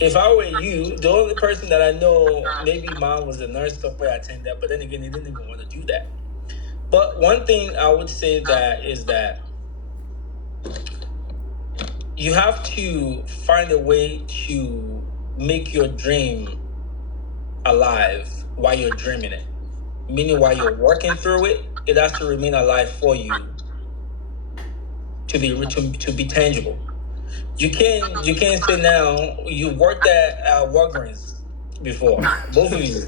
if I were you, the only person that I know, maybe mom was a nurse software attendant, but then again, they didn't even want to do that. But one thing I would say that is that you have to find a way to make your dream alive while you're dreaming it. Meaning, while you're working through it, it has to remain alive for you to be tangible. You can't say now you worked at Walgreens before. Both of you.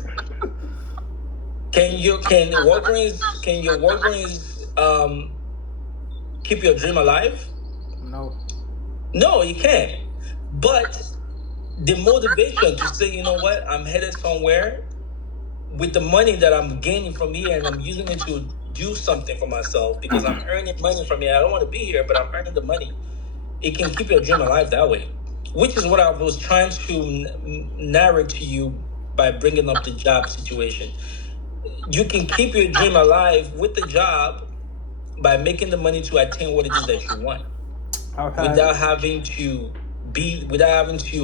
Can your Walgreens keep your dream alive? No. No, you can't. But the motivation to say, you know what, I'm headed somewhere with the money that I'm gaining from here, and I'm using it to do something for myself because I'm earning money from here. I don't want to be here, but I'm earning the money. It can keep your dream alive that way, which is what I was trying to narrate to you by bringing up the job situation. You can keep your dream alive with the job by making the money to attain what it is that you want, without having to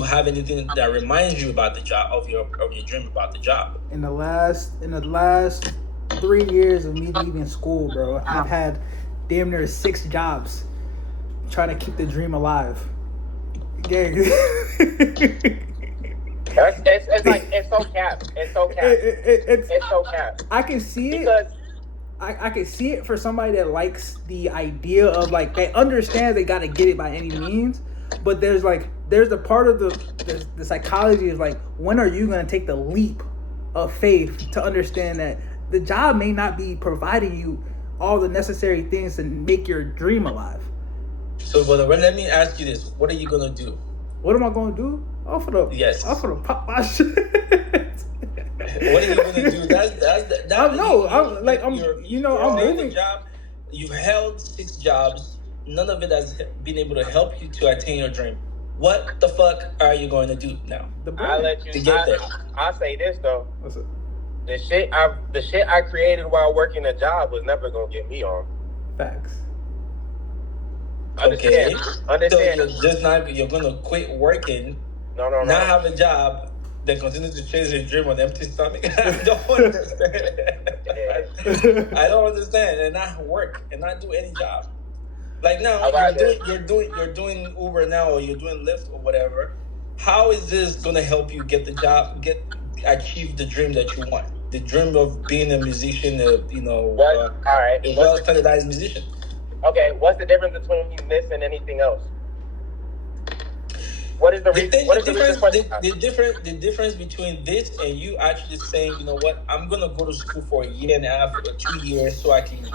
have anything that reminds you about the job of your dream about the job. In the last 3 years of me leaving school, bro, I've had damn near 6 jobs trying to keep the dream alive. Yeah. It's so capped. It's so capped. It's so capped. I can see it. Because I can see it for somebody that likes the idea of, like, they understand they got to get it by any means, but there's a part of the psychology is like, when are you going to take the leap of faith to understand that the job may not be providing you all the necessary things to make your dream alive. So, brother, let me ask you this: what are you gonna do? What am I gonna do? I'm gonna pop my shit. What are you gonna do? I'm moving. Job, you've held 6 jobs. None of it has been able to help you to attain your dream. What the fuck are you going to do now? I'll let you. I'll say this though. What's it? The shit I created while working a job was never gonna get me on. Facts. Understand. So you're gonna quit working. No. Not have a job, then continue to chase your dream on empty stomach. I don't understand. I don't understand, and not work and not do any job. Like now, you're doing Uber now, or you're doing Lyft or whatever. How is this gonna help you get the job, achieve the dream that you want? The dream of being a musician, a well-standardized musician. Okay, what's the difference between this and anything else? What is the reason? The difference between this and you actually saying, you know what, I'm gonna go to school for a year and a half or 2 years so I can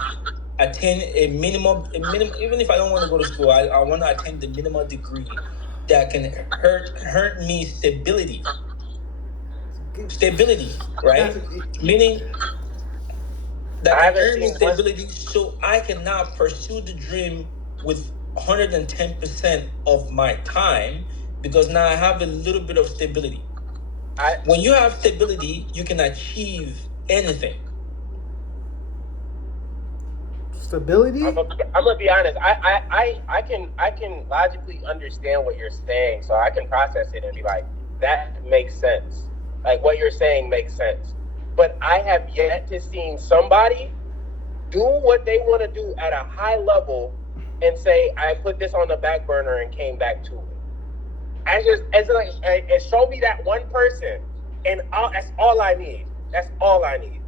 attain a minimum. Even if I don't want to go to school, I want to attain the minimum degree that can hurt me stability, right? Meaning that I earn me stability, so I can now pursue the dream with 110% of my time, because now I have a little bit of stability. When you have stability, you can achieve anything. Stability? I'm gonna be honest. I can logically understand what you're saying, so I can process it and be like, that makes sense. Like, what you're saying makes sense. But I have yet to see somebody do what they want to do at a high level and say, I put this on the back burner and came back to it. Show me that one person, and that's all I need. That's all I need.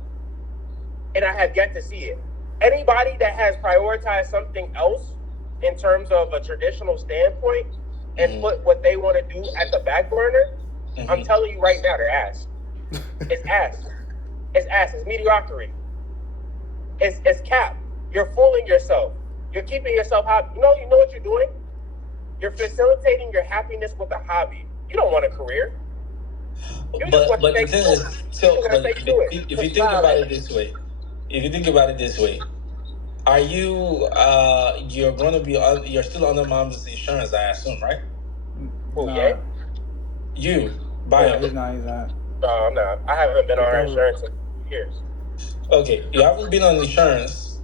And I have yet to see it. Anybody that has prioritized something else in terms of a traditional standpoint and put what they want to do at the back burner, I'm telling you right now, they're ass. It's ass. It's ass. It's mediocrity. It's cap. You're fooling yourself. You're keeping yourself happy. You know what you're doing? You're facilitating your happiness with a hobby. You don't want a career. But the thing is, if you think about it this way, are you you're going to be you're still under mom's insurance, I assume, right? Yeah. You, Bio. He's not. No, I'm not. I haven't been on insurance in years. Okay, you haven't been on insurance.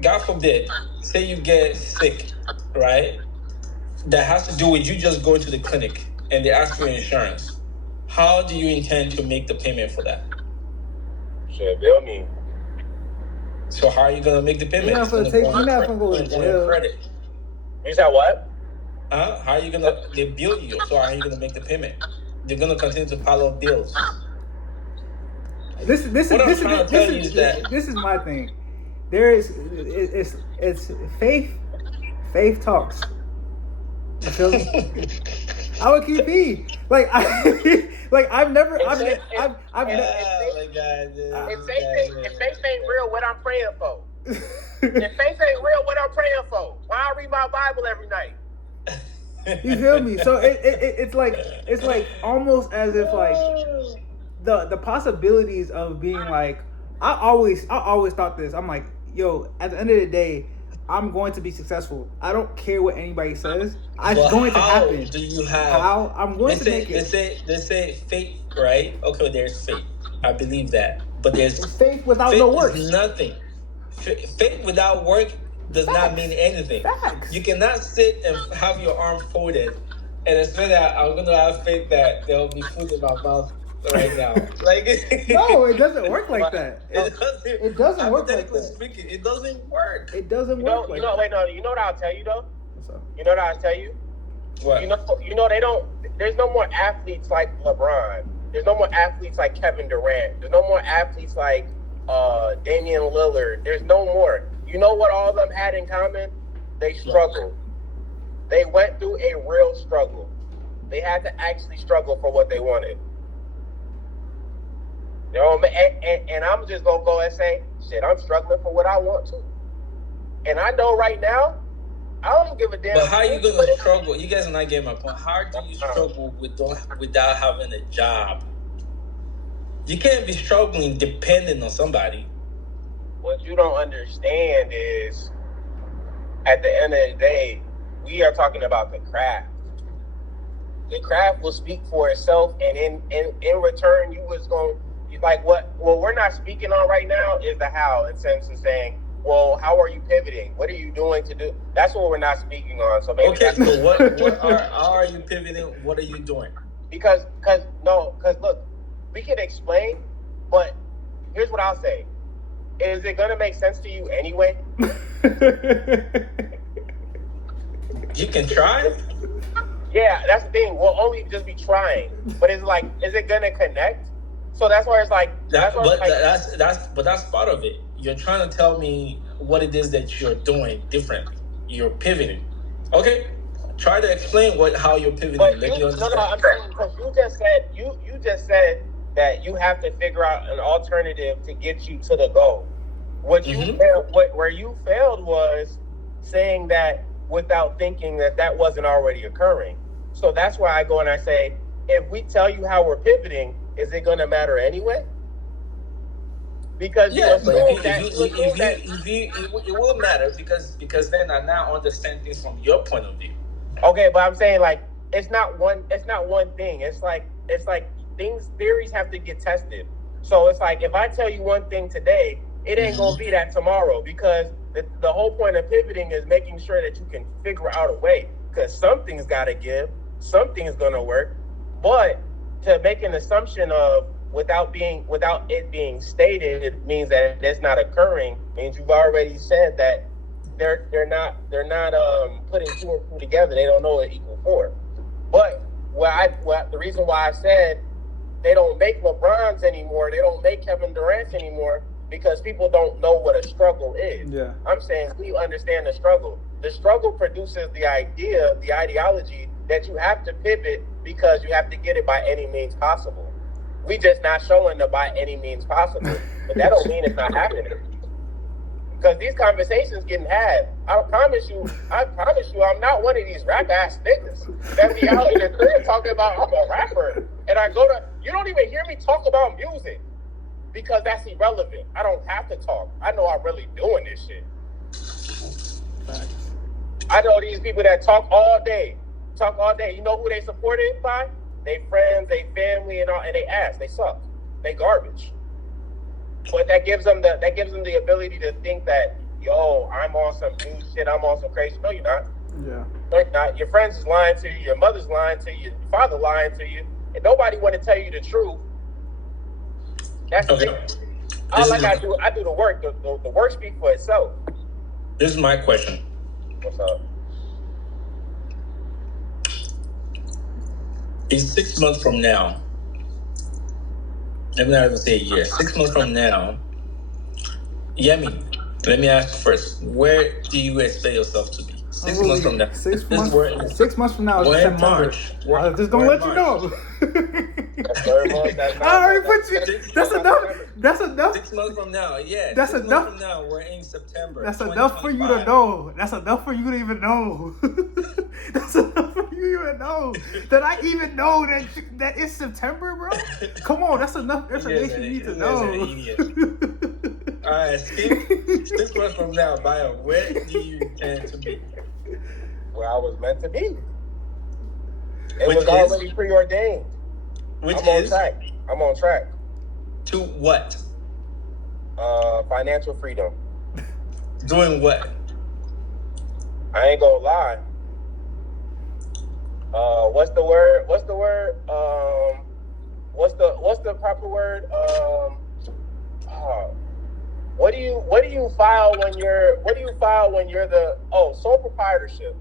God forbid, say you get sick, right? That has to do with you just going to the clinic and they ask for insurance, how do you intend to make the payment for that? Shit, bill me. So how are you gonna make the payment? You're not gonna It's take. go You're not on gonna go with on your jail. credit. You said what? Huh? How are you gonna? They bill you. So how are you gonna make the payment? They're gonna continue to pile up bills. This What I'm trying to tell you is that this is my thing. There is it's faith. Faith talks. You feel me? I would keep E. Like I've never Oh my God, If faith ain't real, what I'm praying for? If faith ain't real, what I'm praying for? Why I read my Bible every night? You feel me? So it's like almost as if like the possibilities of being like I always thought this. I'm like, yo, at the end of the day, I'm going to be successful. I don't care what anybody says. It's going to happen. Do you have How I'm going to make it? They say faith, right? Okay, there's faith. I believe that. But there's Faith without no work. is nothing. Faith without work does not mean anything. Facts. You cannot sit and have your arm folded and expect that I'm gonna have faith that there will be food in my mouth right now. Like No, it doesn't work like that. It doesn't work like hypothetically that. speaking, it doesn't work. It doesn't You work know, like you know, that. wait, no, you know what I'll tell you though? So, You know what I'll tell you? What? You know, they don't. There's no more athletes like LeBron. There's no more athletes like Kevin Durant. There's no more athletes like Damian Lillard. There's no more. You know what all of them had in common? They struggled. They went through a real struggle. They had to actually struggle for what they wanted. You know, and I'm just gonna go and say, shit, I'm struggling for what I want to. And I know right now, I don't give a damn. But how are you gonna struggle? You guys are not getting my point. How do you struggle without having a job? You can't be struggling depending on somebody. What you don't understand is, at the end of the day, we are talking about the craft. The craft will speak for itself, and in return, you was going like what we're not speaking on right now is the how, in sense of saying, well, how are you pivoting? What are you doing to do? That's what we're not speaking on. So maybe Okay, so how are you pivoting? What are you doing? because look, we can explain, but here's what I'll say. Is it gonna make sense to you anyway? You can try. Yeah, that's the thing. We'll only just be trying. But it's like, is it gonna connect? So that's where it's like That's part of it. You're trying to tell me what it is that you're doing differently. You're pivoting. Okay, try to explain how you're pivoting. But Let me understand. I'm saying because you just said that you have to figure out an alternative to get you to the goal. What you where you failed was saying that without thinking that wasn't already occurring. So that's why I go and I say, if we tell you how we're pivoting, is it going to matter anyway? Because it will matter because then I now understand things from your point of view. Okay, but I'm saying like it's not one thing. It's like theories have to get tested. So it's like if I tell you one thing today, it ain't gonna be that tomorrow, because the whole point of pivoting is making sure that you can figure out a way, because something's got to give, something's gonna work. But to make an assumption of without it being stated, it means that it's not occurring. Means you've already said that they're not putting 2 and 2 together. They don't know it equal 4. But the reason why I said they don't make LeBrons anymore, they don't make Kevin Durant anymore, because people don't know what a struggle is. Yeah. I'm saying we understand the struggle. The struggle produces the ideology that you have to pivot because you have to get it by any means possible. We just not showing the by any means possible. But that don't mean it's not happening. Because these conversations getting had. I promise you, I'm not one of these rap ass niggas that be out in the crib talking about I'm a rapper. And you don't even hear me talk about music because that's irrelevant. I don't have to talk. I know I'm really doing this shit. I know these people that talk all day. You know who they supported by? They friends, they family, and all, and they ass. They suck. They garbage. But that gives them the ability to think that, yo, I'm on some new shit. I'm on some crazy. No, you're not. Yeah. They're not. Your friends is lying to you. Your mother's lying to you. Your father lying to you, and nobody want to tell you the truth. That's the Okay. thing. All I do the work. The work speaks for itself. This is my question. What's up? In 6 months from now, let me not even say a year. 6 months from now, Yemi, let me ask you first. Where do you expect yourself to be? 6 months from now. 6 This months. word- 6 months from now is We're in September. March. I just don't We're let in you March. know. That's 3 months. That's I already put you. That's enough. That's 6 enough. months from now, yeah. That's 6 enough. months from now, we're in September. That's enough for you to 2025. know. That's enough for you to even know. That's enough for you to even know. That I even know that it's September, bro. Come on, that's enough information you need to know. All right, Steve. 6 months from now, Bio, where do you intend to be? where I was meant to be. It Which was is? already preordained. Which I'm on is track. I'm on track. to what? Financial freedom. Doing what? I ain't gonna lie. What's the word? What's the proper word? What do you file when you're the sole proprietorship?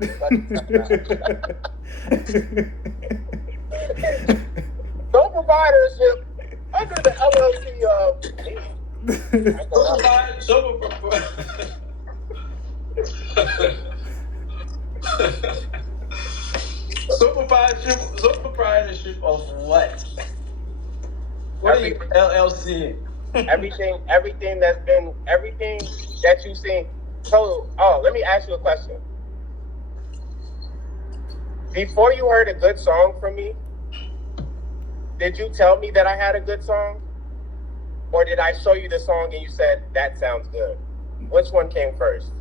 Sole proprietorship under the LLC of Sole proprietorship of what? What are you, LLC? everything that you've seen. So, let me ask you a question. Before you heard a good song from me, did you tell me that I had a good song? Or did I show you the song and you said, that sounds good? Which one came first?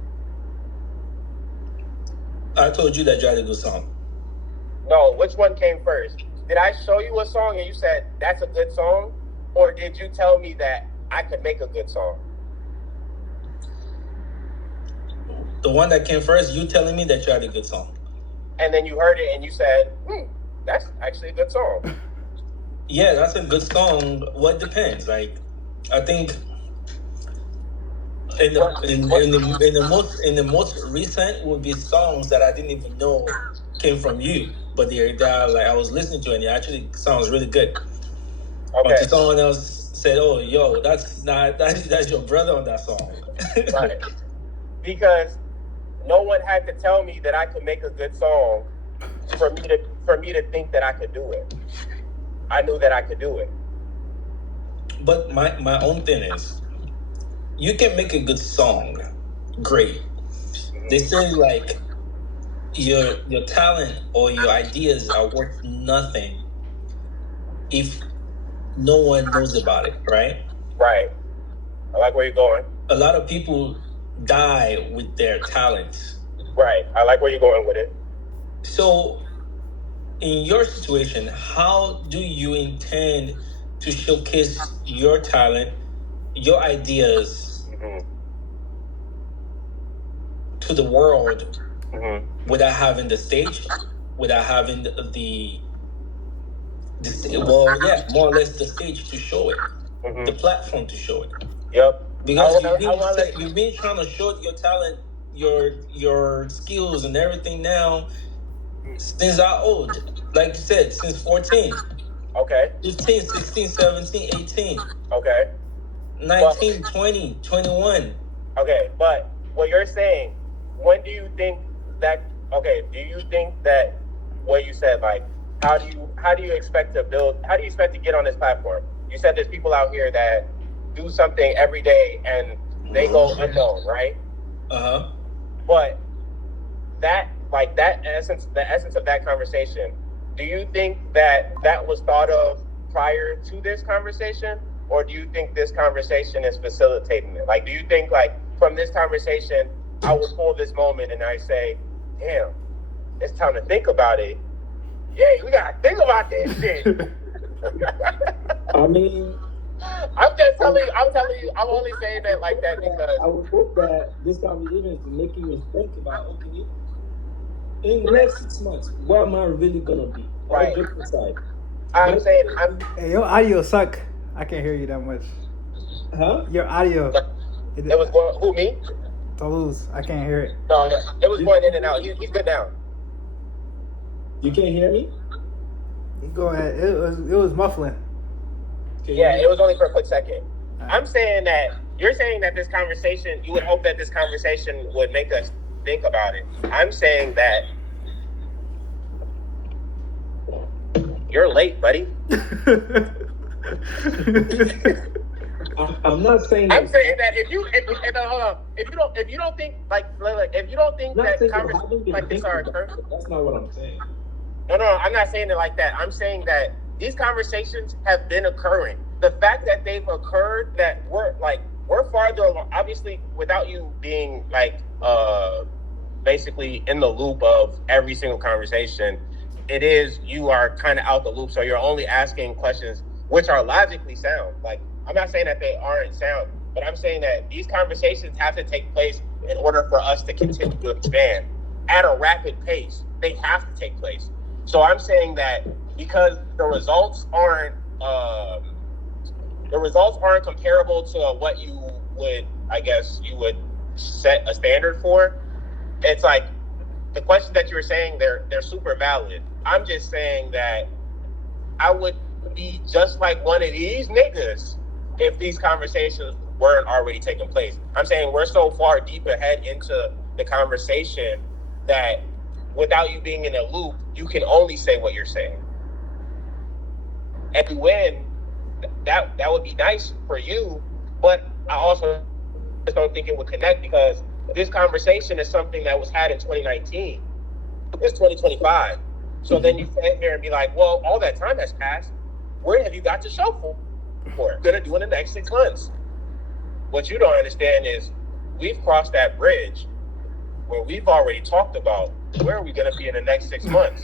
I told you that you had a good song. No, which one came first? Did I show you a song and you said, that's a good song? Or did you tell me that I could make a good song? The one that came first, you telling me that you had a good song. And then you heard it and you said, that's actually a good song. Yeah, that's a good song. What depends? Like, I think in the most recent would be songs that I didn't even know came from you, but they're like I was listening to it and it actually sounds really good. Okay. Until someone else said, "Oh, yo, that's your brother on that song." Right. Because no one had to tell me that I could make a good song for me to think that I could do it. I knew that I could do it. But my own thing is, you can make a good song, great. They say like your talent or your ideas are worth nothing if no one knows about it, right? Right. I like where you're going. A lot of people die with their talents. Right. I like where you're going with it. So, in your situation, how do you intend to showcase your talent, your ideas to the world without having the stage, without having more or less the stage to show it, the platform to show it? Yep. Because you've been trying to show your talent, your skills and everything now since I'm old. Like you said, since 14. Okay. 15, 16, 17, 18. Okay. 19, 20, 21. Okay, but what you're saying, when do you think that, do you think that what you said, like, how do you expect to get on this platform? You said there's people out here that do something every day and they go unknown, right? Uh-huh. But the essence of that conversation, do you think that was thought of prior to this conversation? Or do you think this conversation is facilitating it? Like, do you think, like, from this conversation, I will pull this moment and I say, damn, it's time to think about it. Yeah, we got to think about this shit. I mean, I'm telling you, I'm only saying that like that because I would hope that this conversation is making you think about, okay, in the next 6 months, where am I really gonna be? Right. All joking aside. I'm saying, Hey, your audio suck. I can't hear you that much. Huh? Your audio. it was going, who, me? Toulouse. I can't hear it. No, it was going in and out. He's been down. You can't hear me? You go ahead. It was muffling. Can you Yeah, hear it was only for a quick second. Alright. I'm saying that you're saying that this conversation, you would hope that this conversation would make us think about it. I'm saying that you're late, buddy. I'm not saying I'm saying that if you don't think not that saying I haven't conversations been like this thinking are about occurring. it. That's not what I'm saying. No, I'm not saying it like that. I'm saying that these conversations have been occurring. The fact that they've occurred, that we're farther along, obviously, without you being basically in the loop of every single conversation, it is, you are kind of out the loop. So you're only asking questions which are logically sound. Like, I'm not saying that they aren't sound, but I'm saying that these conversations have to take place in order for us to continue to expand at a rapid pace. They have to take place. So I'm saying that because the results aren't comparable to what you would set a standard for. It's like the questions that you were saying, they're super valid. I'm just saying that I would be just like one of these niggas if these conversations weren't already taking place. I'm saying we're so far deep ahead into the conversation that without you being in a loop, you can only say what you're saying. And when that would be nice for you, but I also just don't think it would connect, because this conversation is something that was had in 2019. It's 2025. So then you sit here and be like, well, all that time has passed. Where have you got to show for? Gonna do in the next 6 months. What you don't understand is we've crossed that bridge where we've already talked about where are we gonna be in the next 6 months.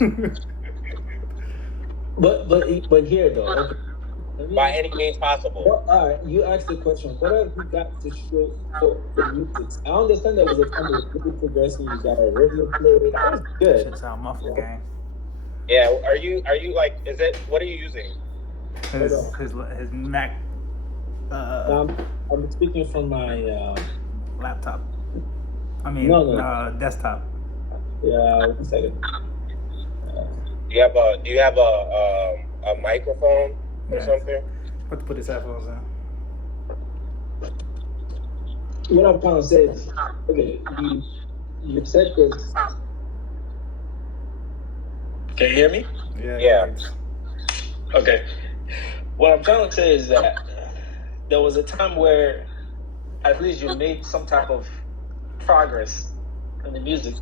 But here though, okay. By any means possible. Well, all right, you asked the question. What have you got to show for music? I understand there was a time it was really progressing. You got a radio play. That was good. Shit sound muffled, gang. Yeah. Are you like? Is it? What are you using? His Mac I'm speaking from my laptop. I mean, No. desktop. yeah. 1 second. Do you have a microphone or Yeah. something? About to put his headphones in. What I'm trying to say is, okay, you said this. Can you hear me? Yeah. Okay. What I'm trying to say is that there was a time where at least you made some type of progress in the music.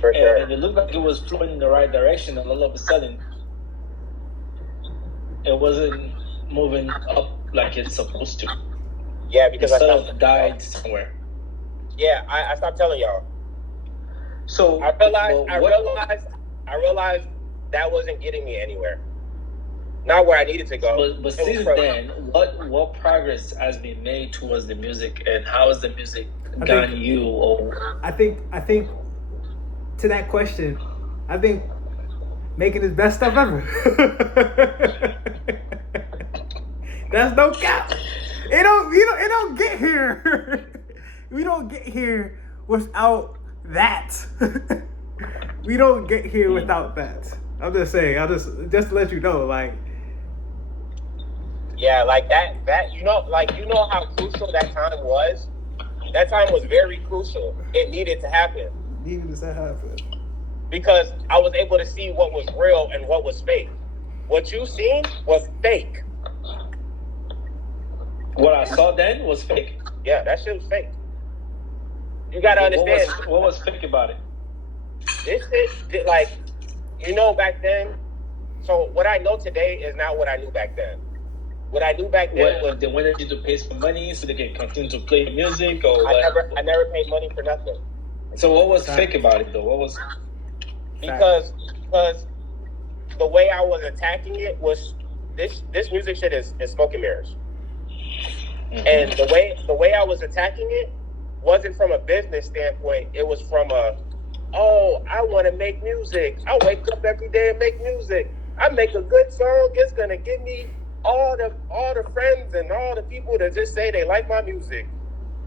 For sure. And it looked like it was flowing in the right direction, and all of a sudden, it wasn't moving up like it's supposed to. Yeah, because It I sort stopped. of died somewhere. Yeah, I stopped telling y'all. So I realized what- I realized that wasn't getting me anywhere. Not where I needed to go. But It was since pro- then, what progress has been made towards the music, and how has the music I gotten think- you? Or I think to that question, I think making his best stuff ever. That's no cap. It don't get here. We don't get here without that. We don't get here without that. I'm just saying. Just to let you know, like. Yeah, like that you know how crucial that time was? That time was very crucial. It needed to happen. Needed to happen. Because I was able to see what was real and what was fake. What you seen was fake. what I saw then was fake. Yeah, that shit was fake. You gotta understand. What was fake about it? This shit, like, back then. So what I know today is not what I knew back then. What I knew back then was They wanted you to pay some money so they can continue to play music, or I what? never paid money for nothing. So what was fake about it though? What was? Because the way I was attacking it was this music shit is smoke and mirrors. And the way I was attacking it wasn't from a business standpoint. It was from a oh, I want to make music. I wake up every day and make music. I make a good song. It's gonna give me all the friends and all the people that just say they like my music.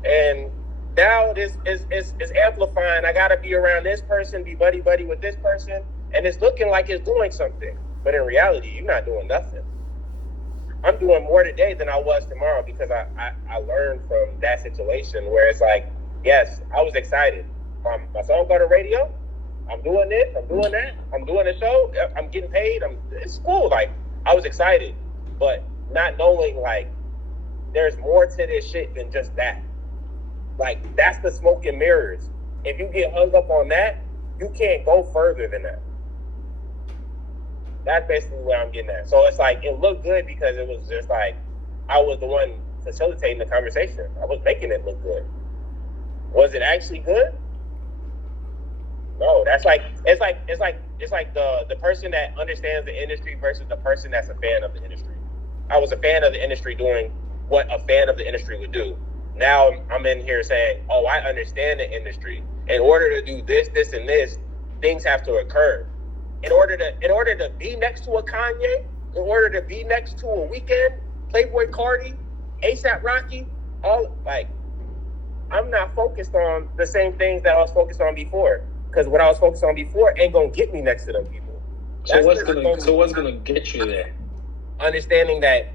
And now this is amplifying. I gotta be around this person, be buddy with this person, and it's looking like it's doing something. But in reality, you're not doing nothing. I'm doing more today than I was tomorrow because I learned from that situation where it's like, yes, I was excited. My song got a radio. I'm doing this. I'm doing that. I'm doing a show. I'm getting paid. It's cool. Like, I was excited, but not knowing like there's more to this shit than just that. Like, that's the smoke and mirrors. If you get hung up on that, you can't go further than that. That's basically where I'm getting at. So it's like, it looked good because it was just like, I was the one facilitating the conversation. I was making it look good. Was it actually good? No, that's like, it's like the person that understands the industry versus the person that's a fan of the industry. I was a fan of the industry doing what a fan of the industry would do. Now I'm in here saying, oh, I understand the industry. In order to do this, and this, things have to occur. In order to be next to a Kanye, in order to be next to a Weeknd, Playboy Cardi, A$AP Rocky, all like, I'm not focused on the same things that I was focused on before. Because what I was focused on before ain't gonna get me next to them people. So what's gonna get you there? Understanding that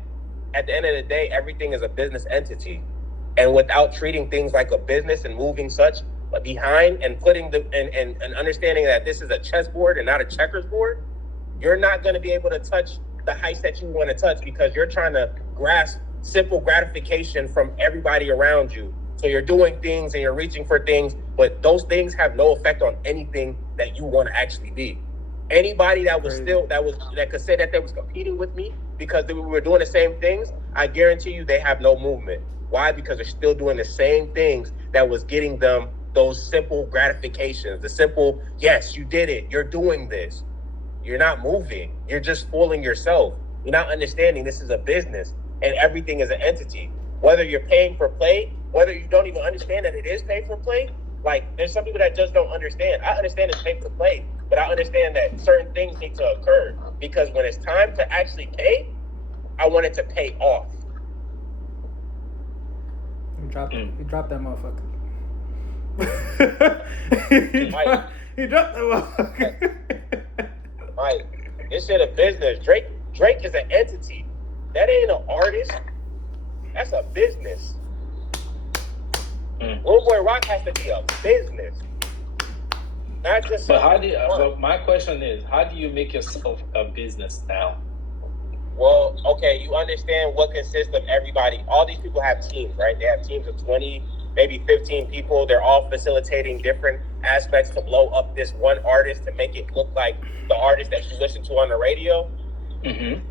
at the end of the day, everything is a business entity. And without treating things like a business and moving such behind and putting and understanding that this is a chessboard and not a checkers board, you're not going to be able to touch the heights that you want to touch because you're trying to grasp simple gratification from everybody around you. So you're doing things and you're reaching for things, but those things have no effect on anything that you want to actually be. Anybody that could say that they was competing with me because we were doing the same things, I guarantee you they have no movement. Why? Because they're still doing the same things that was getting them those simple gratifications. The simple, yes, you did it. You're doing this. You're not moving. You're just fooling yourself. You're not understanding this is a business and everything is an entity. Whether you're paying for play, whether you don't even understand that it is pay for play, like there's some people that just don't understand. I understand it's pay for play, but I understand that certain things need to occur because when it's time to actually pay, I want it to pay off. He dropped that motherfucker. he dropped that motherfucker. Mike, this shit a business. Drake is an entity. That ain't an artist. That's a business. Lil Boy Rock has to be a business. Not just. But my question is, how do you make yourself a business now? Well, okay, you understand what consists of everybody. All these people have teams, right? They have teams of 20, maybe 15 people. They're all facilitating different aspects to blow up this one artist to make it look like the artist that you listen to on the radio. Mm-hmm.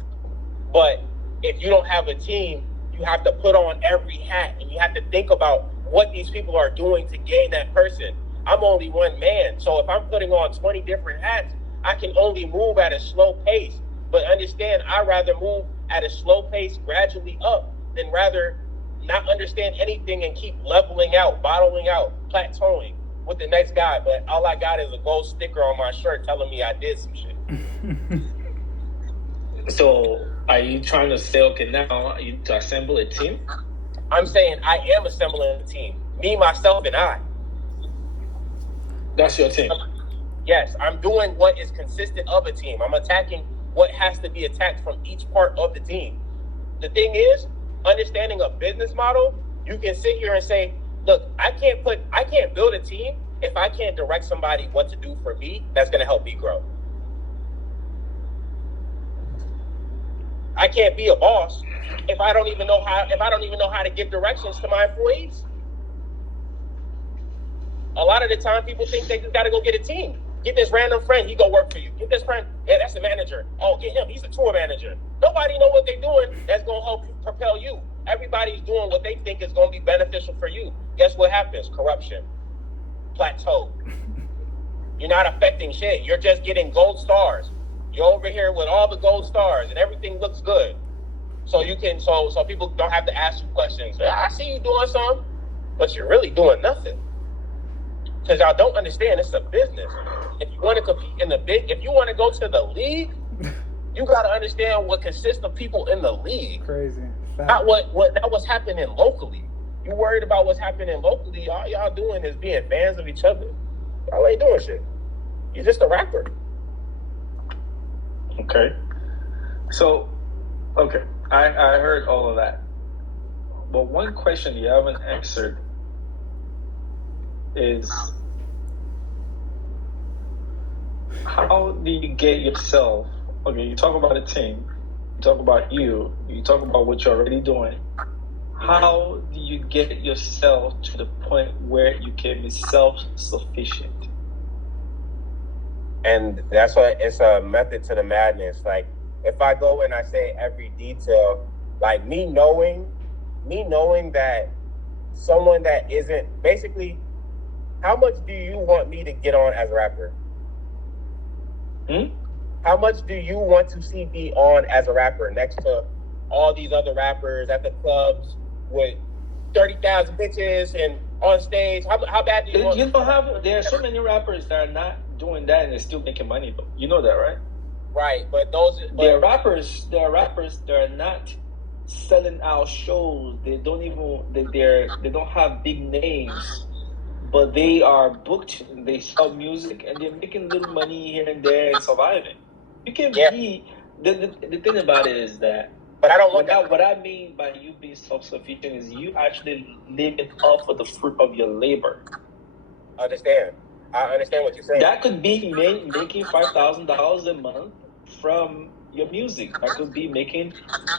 But if you don't have a team, you have to put on every hat and you have to think about what these people are doing to gain that person. I'm only one man. So if I'm putting on 20 different hats, I can only move at a slow pace. But understand, I'd rather move at a slow pace gradually up than rather not understand anything and keep leveling out, bottling out, plateauing with the next guy. But all I got is a gold sticker on my shirt telling me I did some shit. So are you trying to say, okay, now you to assemble a team? I'm saying I am assembling a team. Me, myself, and I. That's your team? Yes, I'm doing what is consistent of a team. I'm attacking what has to be attacked from each part of the team. The thing is, understanding a business model, you can sit here and say, look, I can't build a team if I can't direct somebody what to do for me that's going to help me grow. I can't be a boss if I don't even know how to give directions to my employees. A lot of the time people think they just got to go get a team. Get this random friend, he go work for you. Get this friend, yeah, that's the manager. Oh, get him, he's a tour manager. Nobody know what they're doing that's going to help propel you. Everybody's doing what they think is going to be beneficial for you. Guess what happens? Corruption. Plateau. You're not affecting shit. You're just getting gold stars. You're over here with all the gold stars and everything looks good. So you can, so people don't have to ask you questions. I see you doing something, but you're really doing nothing. Because y'all don't understand, it's a business. If you want to compete in if you want to go to the league, you got to understand what consists of people in the league. Crazy. Not what's happening locally. You worried about what's happening locally? All y'all doing is being fans of each other. Y'all ain't doing shit. You're just a rapper. Okay. So, okay, I heard all of that. But one question you haven't answered is, how do you get yourself? Okay, you talk about a team, you talk about you talk about what you're already doing. How do you get yourself to the point where you can be self-sufficient? And that's why it's a method to the madness. Like, if I go and I say every detail, like me knowing that someone that isn't, basically, how much do you want me to get on as a rapper? How much do you want to see me on as a rapper next to all these other rappers at the clubs with 30,000 bitches and on stage? How bad do you want? You don't have. There are so many rappers that are not doing that and they're still making money, though. You know that, right? Right, but there are rappers that are not selling out shows. They don't even they don't have big names, but they are booked. They sell music and they're making little money here and there and surviving. You can be the thing about it is that. But I don't want that. What I mean by you being self-sufficient is you actually living off of the fruit of your labor. I understand what you're saying. That could be making $5,000 a month from your music. That could be making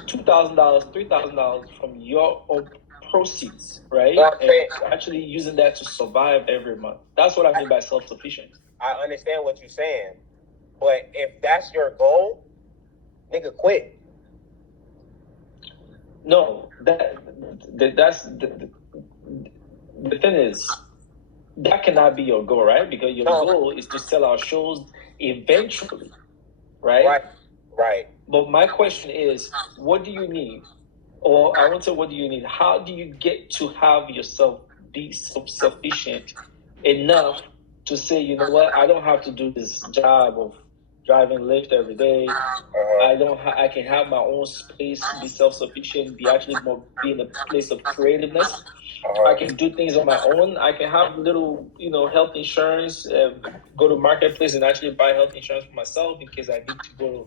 $2,000, $3,000 from your own proceeds, right? And actually using that to survive every month. That's what I mean by self-sufficient. I understand what you're saying, but if that's your goal, nigga, quit. No, that's the thing is, that cannot be your goal, right? Because your goal is to sell our shows eventually, right? Right. But my question is, what do you need? Or I won't say what do you need. How do you get to have yourself be self-sufficient enough to say, you know what, I don't have to do this job of driving Lyft every day. I can have my own space, be self-sufficient, be in a place of creativeness. I can do things on my own. I can have little, health insurance, go to marketplace and actually buy health insurance for myself in case I need to go,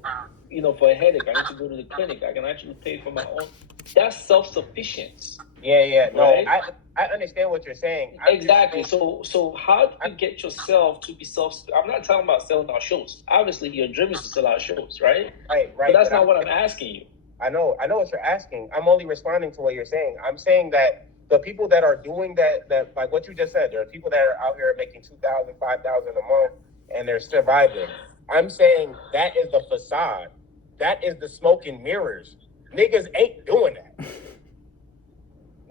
for a headache. I need to go to the clinic. I can actually pay for my own. That's self-sufficiency. Yeah. No, right? I understand what you're saying. Exactly. So how do you get yourself to be I'm not talking about selling our shows. Obviously, your dream is to sell our shows, right? Right. But that's not what I'm asking you. I know what you're asking. I'm only responding to what you're saying. I'm saying that the people that are doing that like what you just said, there are people that are out here making $2,000, $5,000 a month, and they're surviving. I'm saying that is the facade. That is the smoke and mirrors. Niggas ain't doing that.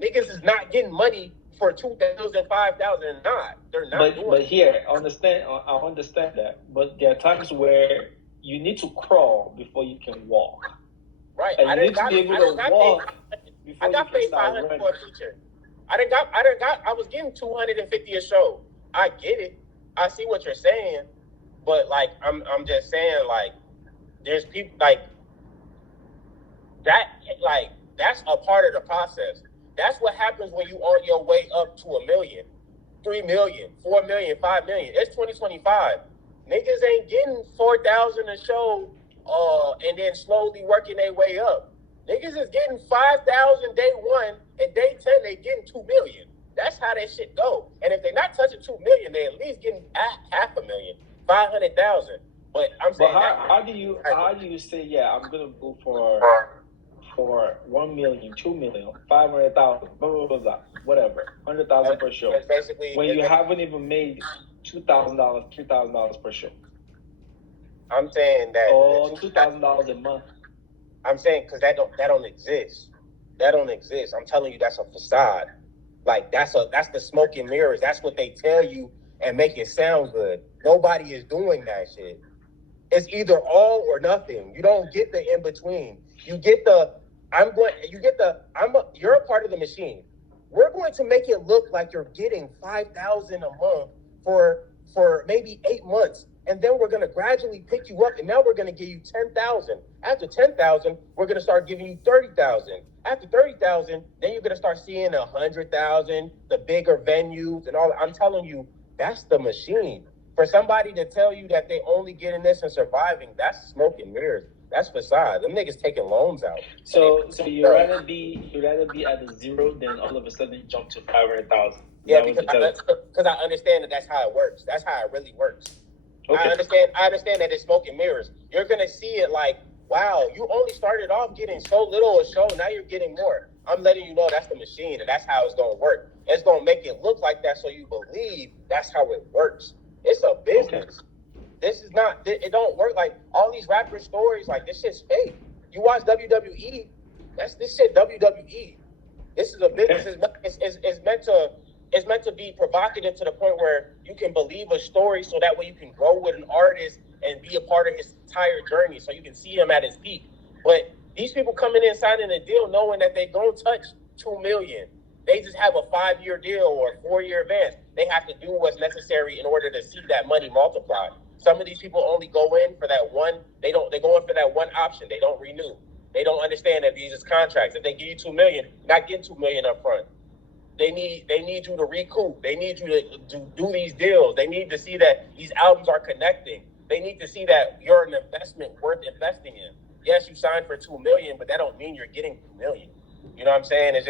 Niggas is not getting money for $2,000, $5,000. They're not doing But here, I understand that. But there are times where you need to crawl before you can walk. Right. And you need to be able to walk before you can start running. For a feature. I was getting $250 a show. I get it. I see what you're saying. But like I'm just saying, like, there's people like that, like that's a part of the process. That's what happens when you on your way up to 1 million, 3 million, 4 million, 5 million. It's 2025. Niggas ain't getting 4,000 a show, and then slowly working their way up. Niggas is getting 5,000 day one, and day 10 they getting 2 million. That's how that shit go. And if they're not touching 2 million, they at least getting half a million, 500,000. But I'm saying, how do you say, yeah, I'm gonna go for 1 million, 2 million, 500,000, blah blah blah blah, whatever, 100,000 per show. Basically, when you haven't even made $2,000, $3,000 per show. I'm saying that. Or $2,000 a month. I'm saying because that don't exist. That don't exist. I'm telling you, that's a facade. Like that's the smoke and mirrors. That's what they tell you and make it sound good. Nobody is doing that shit. It's either all or nothing. You don't get the in between. You get you're a part of the machine. We're going to make it look like you're getting 5,000 a month for maybe 8 months, and then we're going to gradually pick you up, and now we're going to give you 10,000. After 10,000, we're going to start giving you 30,000. After 30,000, then you're going to start seeing 100,000, the bigger venues and all. I'm telling you, that's the machine. For somebody to tell you that they only getting this and surviving, that's smoke and mirrors. That's facade. Them niggas taking loans out. So you'd rather be at the zero than all of a sudden jump to 500,000. Yeah, because I understand that that's how it works. That's how it really works. Okay. I understand that it's smoke and mirrors. You're gonna see it like, wow, you only started off getting so little a show, now you're getting more. I'm letting you know that's the machine and that's how it's gonna work. It's gonna make it look like that so you believe that's how it works. It's a business. Okay. This is not. It don't work like all these rapper stories. Like this shit's fake. You watch WWE. This shit WWE. This is a business. It's meant to be provocative to the point where you can believe a story, so that way you can grow with an artist and be a part of his entire journey, so you can see him at his peak. But these people coming in signing a deal knowing that they don't touch 2 million. They just have a 5-year deal or a 4-year advance. They have to do what's necessary in order to see that money multiplied. Some of these people only go in for that one. They go in for that one option. They don't renew. They don't understand that these is contracts. If they give you 2 million, you're not getting 2 million up front. They need you to recoup. They need you to do these deals. They need to see that these albums are connecting. They need to see that you're an investment worth investing in. Yes, you signed for 2 million, but that don't mean you're getting 2 million. You know what I'm saying? It's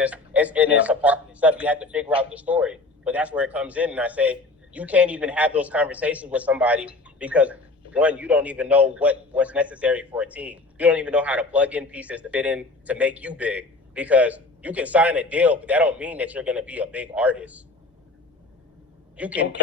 a part of the stuff. You have to figure out the story. But that's where it comes in. And I say, you can't even have those conversations with somebody because, one, you don't even know what's necessary for a team. You don't even know how to plug in pieces to fit in to make you big. Because you can sign a deal, but that don't mean that you're going to be a big artist. You can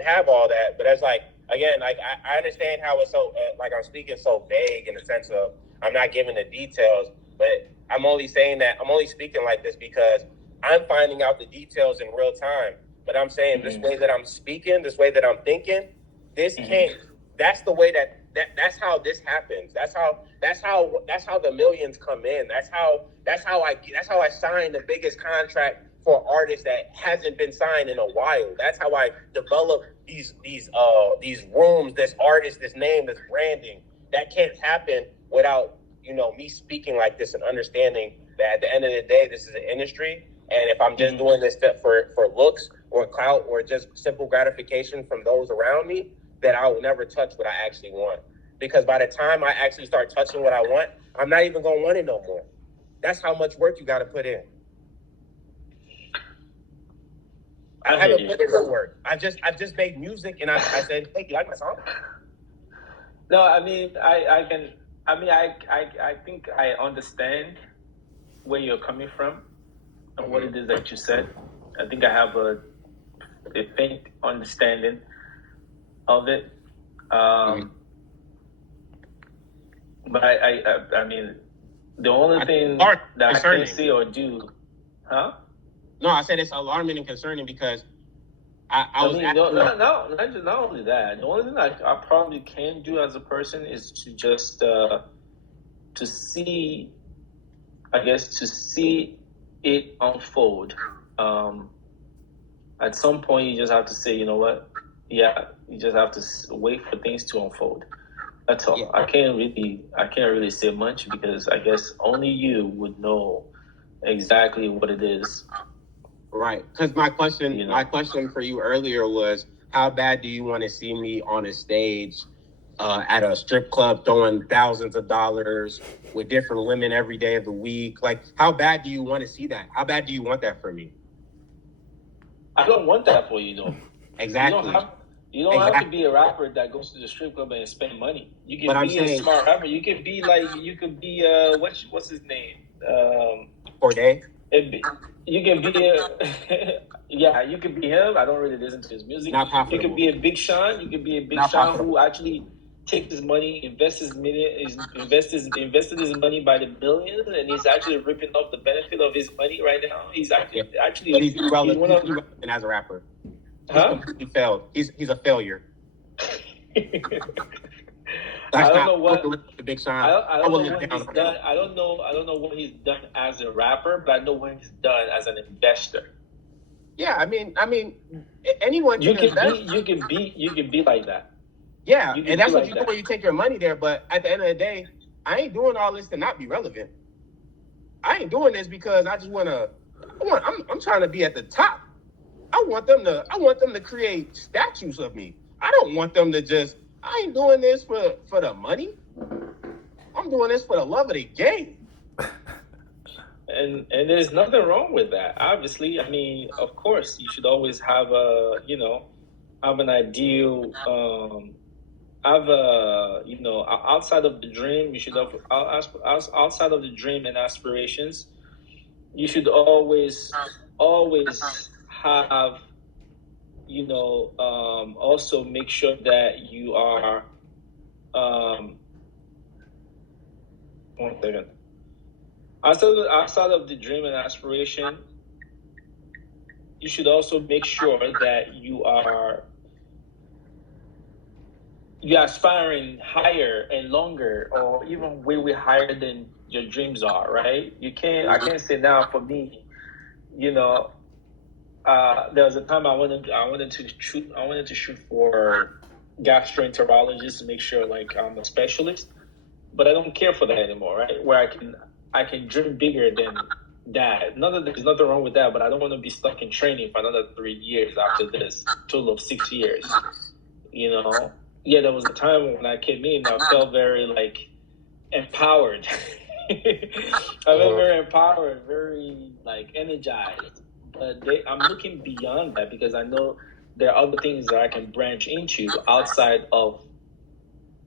have all that, but that's like, again, like I understand how it's so, like I'm speaking so vague in the sense of I'm not giving the details, but I'm only saying that, I'm only speaking like this because I'm finding out the details in real time. But I'm saying this way that I'm speaking, this way that I'm thinking, this can't, that's the way that's how this happens. That's how the millions come in. That's how I signed the biggest contract for an artist that hasn't been signed in a while. That's how I develop these rooms, this artist, this name, this branding. That can't happen without, me speaking like this and understanding that at the end of the day, this is an industry. And if I'm just doing this for looks or clout or just simple gratification from those around me, then I will never touch what I actually want. Because by the time I actually start touching what I want, I'm not even going to want it no more. That's how much work you got to put in. I haven't put in the work. I've just made music and I said, hey, you like my song? No, I mean, I think I understand where you're coming from and what it is that you said. I think I have a faint understanding of it. But I mean, the only thing that I can say or do, huh? No, I said it's alarming and concerning because not only that. The only thing I probably can do as a person is to just to see it unfold. At some point, you just have to say, you know what? Yeah, you just have to wait for things to unfold. That's all. Yeah. I can't really say much because I guess only you would know exactly what it is. Right. Because my question for you earlier was, how bad do you want to see me on a stage at a strip club throwing thousands of dollars with different women every day of the week? Like, how bad do you want to see that? How bad do you want that for me? I don't want that for you, though. Exactly. You don't have to be a rapper that goes to the strip club and spend money. You can be a smart rapper. You could be what's his name? Corday? You can be you could be him. I don't really listen to his music. You could be a Big Sean. You could be a Big Sean who actually takes his money, invested his money by the billions, and he's actually ripping off the benefit of his money right now. He's actually he's irrelevant as a rapper. Huh? He failed. He's a failure. I don't know what Big Sean. I don't know what he's done. I don't know what he's done as a rapper, but I know what he's done as an investor. Yeah, anyone You can can invest. you can be like that. Yeah, You can and that's be what like you do that. when you take your money there. But at the end of the day, I ain't doing all this to not be relevant. I ain't doing this because I just I'm trying to be at the top. I want them to create statues of me. I don't want them to just. I ain't doing this for the money. I'm doing this for the love of the game. And there's nothing wrong with that. Obviously, I mean, of course, you should always have have an ideal, have a, outside of the dream. You should have outside of the dream and aspirations. You should always have, also make sure that you are, 1 second. Outside of the dream and aspiration, you should also make sure that you're aspiring higher and longer, or even way higher than your dreams are. Right? I can't say now for me. There was a time I wanted to shoot for gastroenterologist to make sure like I'm a specialist, but I don't care for that anymore. Right? Where I can dream bigger than that. There's nothing wrong with that, but I don't want to be stuck in training for another 3 years after this, total of 6 years. Yeah, there was a time when I came in, I felt very like empowered. I felt very empowered, very like energized. But I'm looking beyond that because I know there are other things that I can branch into outside of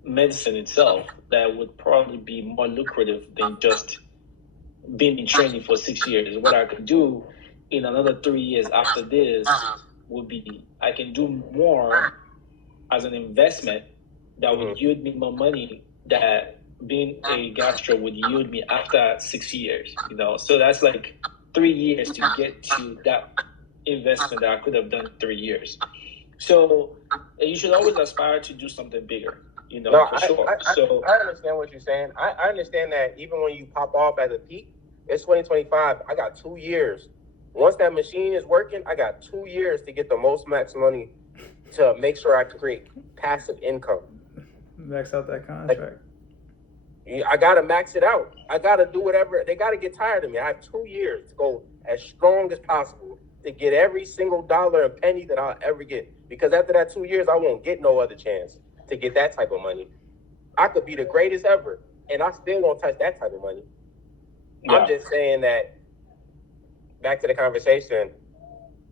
medicine itself that would probably be more lucrative than just being in training for 6 years. What I could do in another 3 years after this would be I can do more as an investment that would yield me more money that being a gastro would yield me after 6 years. So that's like 3 years to get to that investment that I could have done in 3 years. So you should always aspire to do something bigger. For sure. I understand what you're saying. I understand that even when you pop off at the peak, it's 2025. I got 2 years. Once that machine is working, I got 2 years to get the most max money to make sure I can create passive income. Max out that contract. I gotta max it out. I gotta do whatever. They gotta get tired of me. I have 2 years to go as strong as possible to get every single dollar and penny that I'll ever get. Because after that 2 years, I won't get no other chance to get that type of money. I could be the greatest ever, and I still won't touch that type of money. Yeah. I'm just saying that, back to the conversation,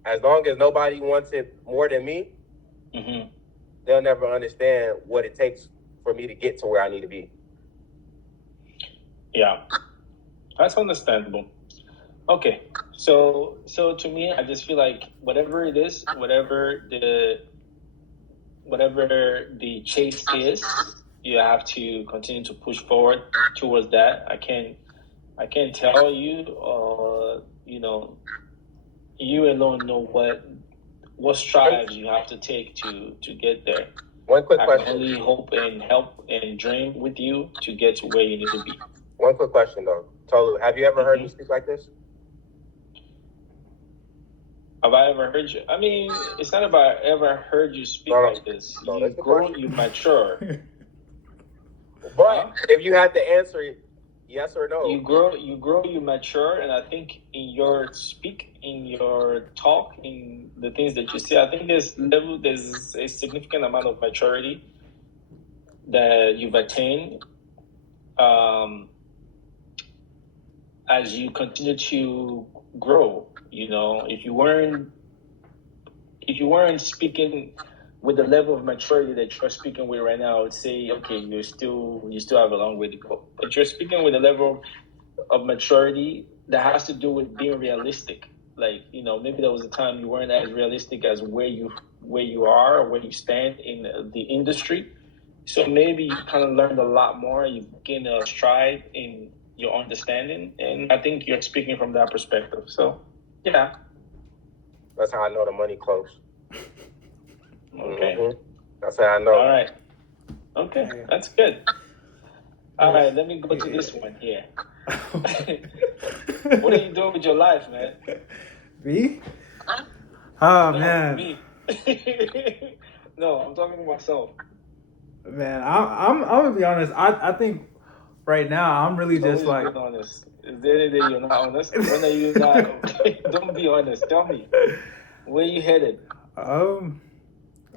as long as nobody wants it more than me, they'll never understand what it takes for me to get to where I need to be. Yeah, that's understandable. Okay, so to me, I just feel like whatever it is, whatever the chase is, you have to continue to push forward towards that. I can't tell you, you alone know what strides you have to take to get there. One quick question. I can only hope and help and dream with you to get to where you need to be. One quick question though, Tolu, have you ever heard me speak like this? Have I ever heard you? I mean, it's not about ever heard you speak like this. You grow, you mature. But if you had to answer it, yes or no? You grow, you mature, and I think in your talk, in the things that you say, I think there's a significant amount of maturity that you've attained as you continue to grow. If you weren't speaking with the level of maturity that you're speaking with right now, I would say, okay, you still have a long way to go. But you're speaking with a level of maturity that has to do with being realistic. Like, maybe there was a time you weren't as realistic as where you are or where you stand in the industry. So maybe you kind of learned a lot more. You've gained a stride in your understanding, and I think you're speaking from that perspective. So, yeah. That's how I know the money close. Okay. That's how I know. All right. Okay, that's good. All right, let me go to this one here. What are you doing with your life, man? Me? Oh No, man, me. No, I'm talking to myself. man, I'm gonna be honest. I think right now I'm really just Always like being honest. Is there any day you're not honest? When are you not? Don't be honest. Tell me. Where you headed? um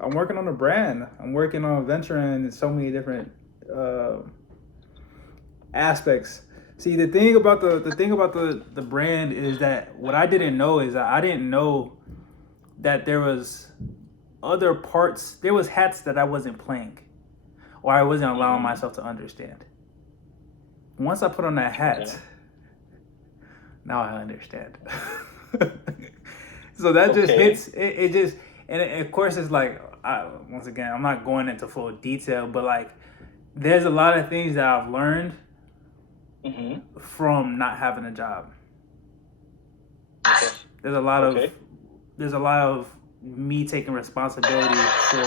I'm working on a brand. I'm working on venturing in so many different uh, aspects. See, the brand is that what I didn't know is that I didn't know that there was other parts. There was hats that I wasn't playing, or I wasn't allowing myself to understand. Once I put on that hat, Okay. now I understand. So that just Okay. hits. It just and of course it's like once again I'm not going into full detail, but like there's a lot of things that I've learned Mm-hmm. from not having a job. Okay. There's a lot Okay. of there's a lot of me taking responsibility for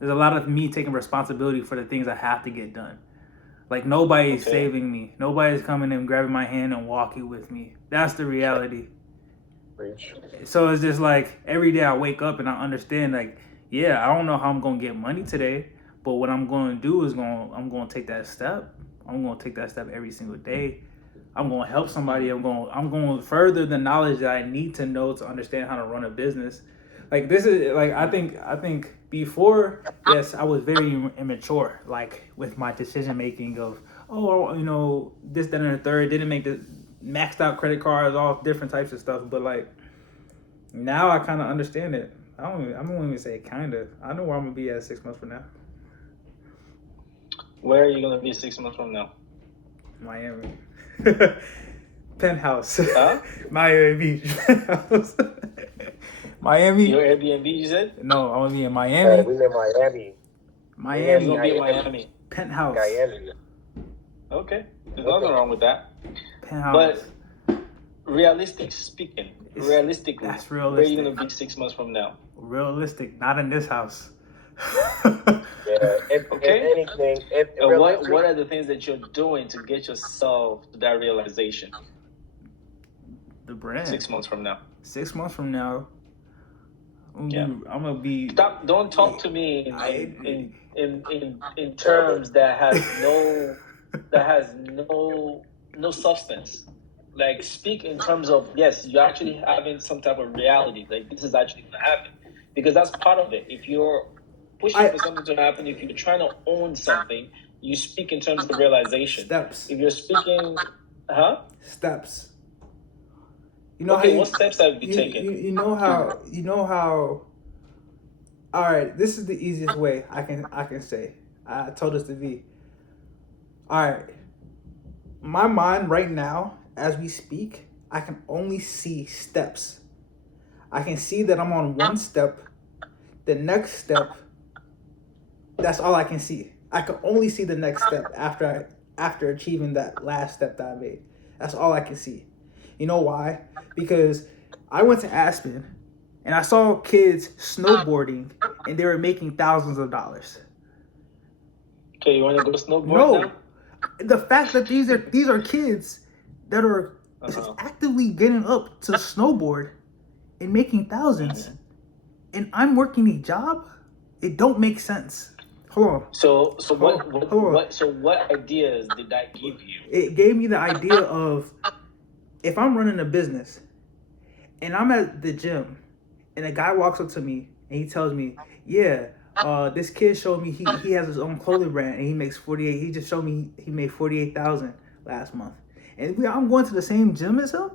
there's a lot of me taking responsibility for the things I have to get done. Like nobody's Okay. saving me. Nobody's coming and grabbing my hand and walking with me. That's the reality. Preach. So it's just like every day I wake up and I understand like, yeah, I don't know how I'm gonna get money today, but what I'm gonna do is I'm gonna take that step. I'm gonna take that step every single day. I'm gonna help somebody. I'm going to further the knowledge that I need to know to understand how to run a business. Like this is like I think before, yes, I was very immature, like with my decision making of this, that, and the third. Didn't make the maxed out credit cards, all different types of stuff. But like now I kind of understand it. I don't even say kind of. I know where I'm gonna be at 6 months from now. Where are you gonna be 6 months from now? Miami. Penthouse. Huh? Miami Beach. Penthouse. Miami. Your Airbnb, you said? No, I want to be in Yeah, Miami. we in Miami. Miami. You're gonna be in Miami. Penthouse. Miami. Okay. There's nothing wrong with that. Penthouse. But realistically speaking, realistically, That's where are you realistic. gonna be 6 months from now? Realistic. Not in this house. Yeah. If anything, And what are the things that you're doing to get yourself to that realization The brand. 6 months from now? 6 months from now, I'm Yeah. gonna be. Stop! Don't talk to me in terms that has no substance. Like speak in terms of yes, you're actually having some type of reality. Like this is actually gonna happen because that's part of it. If you're pushing for something to happen, if you're trying to own something, you speak in terms of realization. Steps. If you're speaking, Steps. You know okay, how what steps have you taken? you know how. All right, this is the easiest way I can say. I told this to V. All right, my mind right now, as we speak, I can only see steps. I can see that I'm on one step. The next step. That's all I can see. I can only see the next step after achieving that last step that I made. That's all I can see. You know why? Because I went to Aspen and I saw kids snowboarding and they were making thousands of dollars. Okay, you want to go snowboard No, now? the fact that these are kids that are actively getting up to snowboard and making thousands, and I'm working a job, it don't make sense. Hold on. So Hold on. what ideas did that give you? It gave me the idea of if I'm running a business and I'm at the gym and a guy walks up to me and he tells me, yeah, this kid showed me he has his own clothing brand and he makes 48. He just showed me he made 48,000 last month. And I'm going to the same gym as him?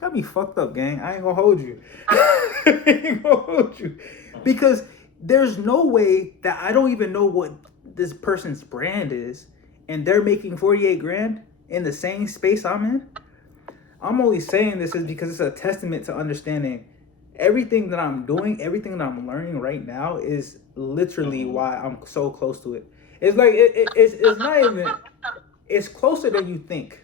Got me fucked up, gang. I ain't gonna hold you. I ain't gonna hold you. Because there's no way that I don't even know what this person's brand is and they're making 48 grand in the same space I'm in. I'm only saying this is because it's a testament to understanding everything that I'm doing, everything that I'm learning right now is literally why I'm so close to it. It's like it's not even. It's closer than you think.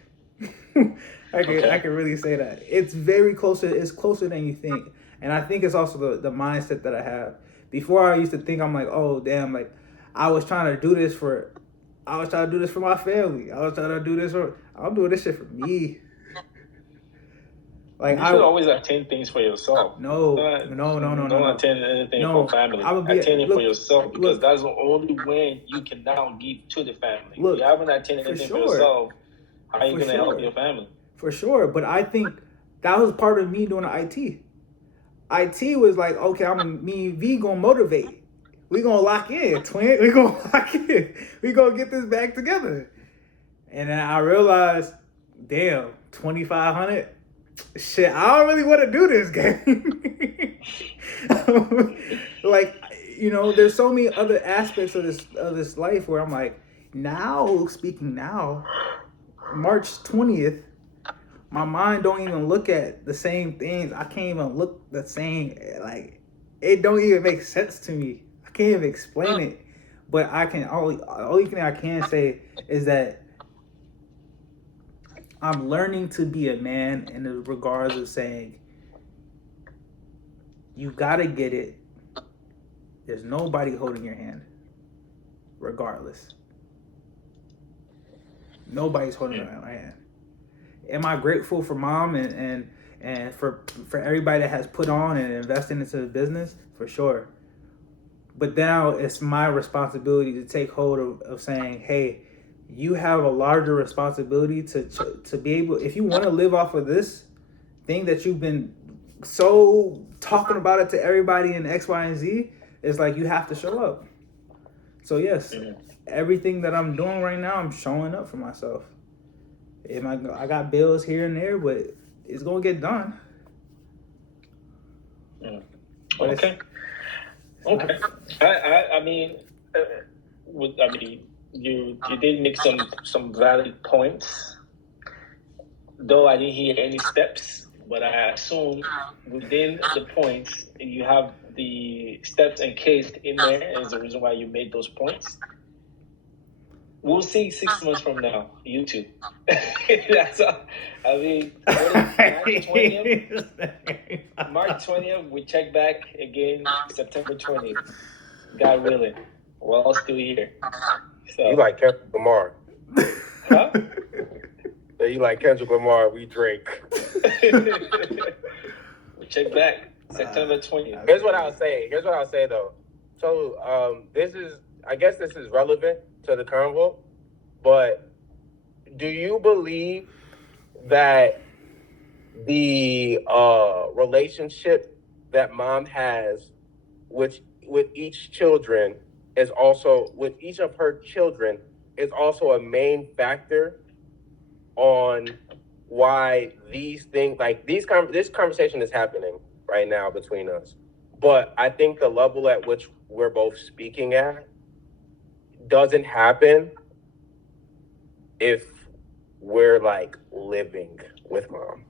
I can really say that. It's very closer. It's closer than you think, and I think it's also the mindset that I have. Before I used to think I'm like, oh damn, like I was trying to do this for my family. I was trying to do this I'm doing this shit for me. Like You should always attain things for yourself. No. Don't attain anything No, for family. I would be- Attain it look, for yourself, because look. that's the only way you can now give to the family. Look, you haven't attained for anything for sure. yourself. How are you For going to help sure. your family? For sure, but I think that was part of me doing the IT. IT was like, okay, me and V gonna motivate. We gonna lock in, twin. We gonna lock in. We gonna get this back together. And then I realized, damn, 2,500. Shit, I don't really want to do this game. Like, you know, there's so many other aspects of this life where I'm like, speaking now, March 20th, my mind don't even look at the same things. I can't even look the same. Like, it don't even make sense to me. I can't even explain it. But I can only thing I can say is that I'm learning to be a man in the regards of saying, you gotta get it. There's nobody holding your hand, regardless. Nobody's holding my hand. Am I grateful for mom and for everybody that has put on and invested into the business? For sure. But now it's my responsibility to take hold of saying, hey, you have a larger responsibility to be able, if you want to live off of this thing that you've been so talking about it to everybody in X, Y, and Z, it's like you have to show up. So yes, everything that I'm doing right now, I'm showing up for myself. I got bills here and there, but it's gonna get done. Okay. I mean, you did make some valid points, though I didn't hear any steps. But I assume within the points you have the steps encased in there as the reason why you made those points. We'll see 6 months from now, YouTube. That's all. I mean, March 20th, we check back again September 20th. God willing. We're all still here. So. You like Kendrick Lamar. Huh? So you like Kendrick Lamar, we Drake. We check back September 20th. Here's what I'll say though. So I guess this is relevant to the convo, but do you believe that the relationship that mom has with each children is also with each of her children is also a main factor on why these things like this conversation is happening right now between us? But I think the level at which we're both speaking at doesn't happen if we're like living with mom.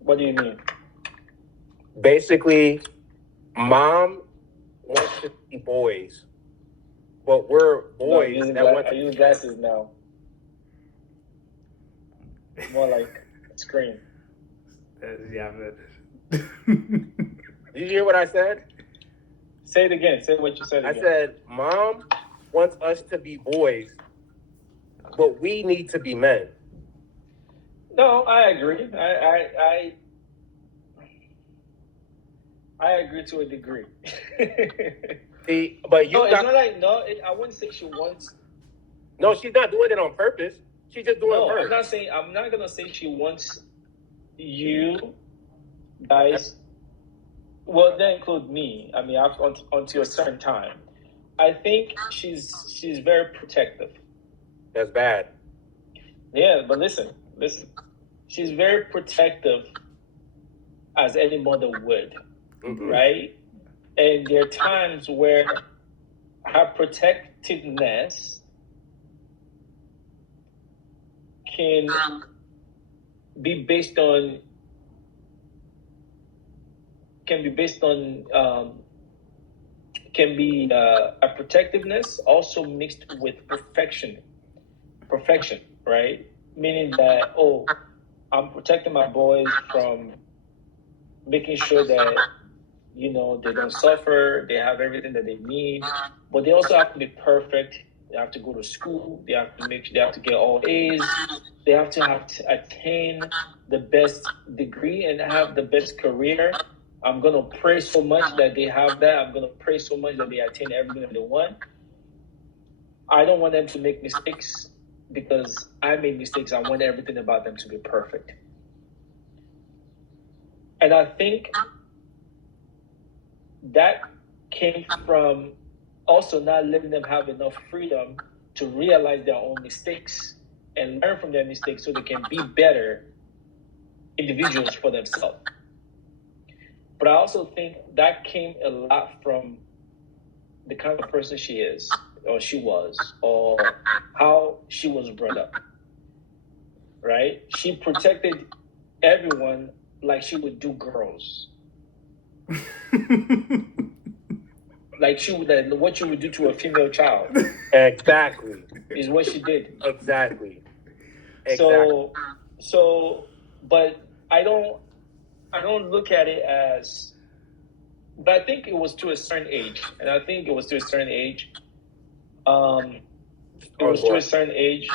What do you mean? Basically, mom wants to be boys, but we're boys that want to. I use glasses now. More like screen. Yeah, but Did you hear what I said? Say it again. Say what you said again. I said, mom wants us to be boys, but we need to be men. No, I agree. I agree to a degree. See, but you it's not like I wouldn't say she wants. No, she's not doing it on purpose. She's just doing it. I'm not gonna say she wants you guys. Well, that includes me. I mean, until a certain time. I think she's very protective. That's bad. Yeah, but listen. She's very protective, as any mother would, right? And there are times where her protectiveness can be based on a protectiveness also mixed with perfection, right? Meaning that, I'm protecting my boys from making sure that, they don't suffer, they have everything that they need, but they also have to be perfect They have to go to school. They have to get all A's. They have to attain the best degree and have the best career. I'm gonna pray so much that they have that. I'm gonna pray so much that they attain everything that they want. I don't want them to make mistakes because I made mistakes. I want everything about them to be perfect. And I think that came from also not letting them have enough freedom to realize their own mistakes and learn from their mistakes so they can be better individuals for themselves. But I also think that came a lot from the kind of person she is, or she was, or how she was brought up, right? She protected everyone like she would do girls. Like what you would do to a female child. Exactly. Is what she did. Exactly. So, but I don't look at it as, but I think it was to a certain age, and I think it was to a certain age. To a certain age.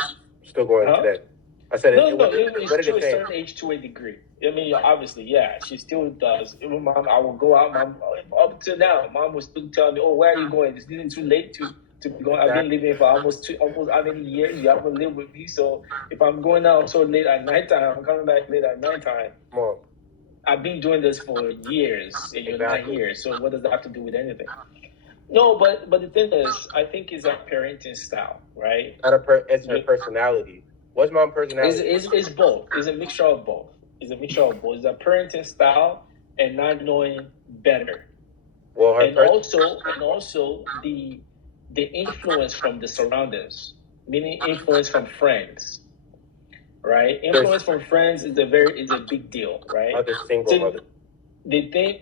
Still going to that. I said no, it's to a certain age to a degree. I mean, obviously, yeah, she still does. Even mom, I will go out. Mom, up to now, mom was still telling me, "Oh, where are you going? It's getting too late to be going. I've been living for almost how many years? You haven't lived with me, so if I'm going out so late at nighttime, I'm coming back late at nighttime. More. I've been doing this for years, and you're not here. So what does that have to do with anything?" No, but the thing is, I think it's a parenting style, right? It's her personality. What's my personality? It's both. It's a mixture of both. It's a parenting style and not knowing better. Well, also the influence from the surroundings, meaning influence from friends, right? Influence from friends is a big deal, right? Other single mother. The thing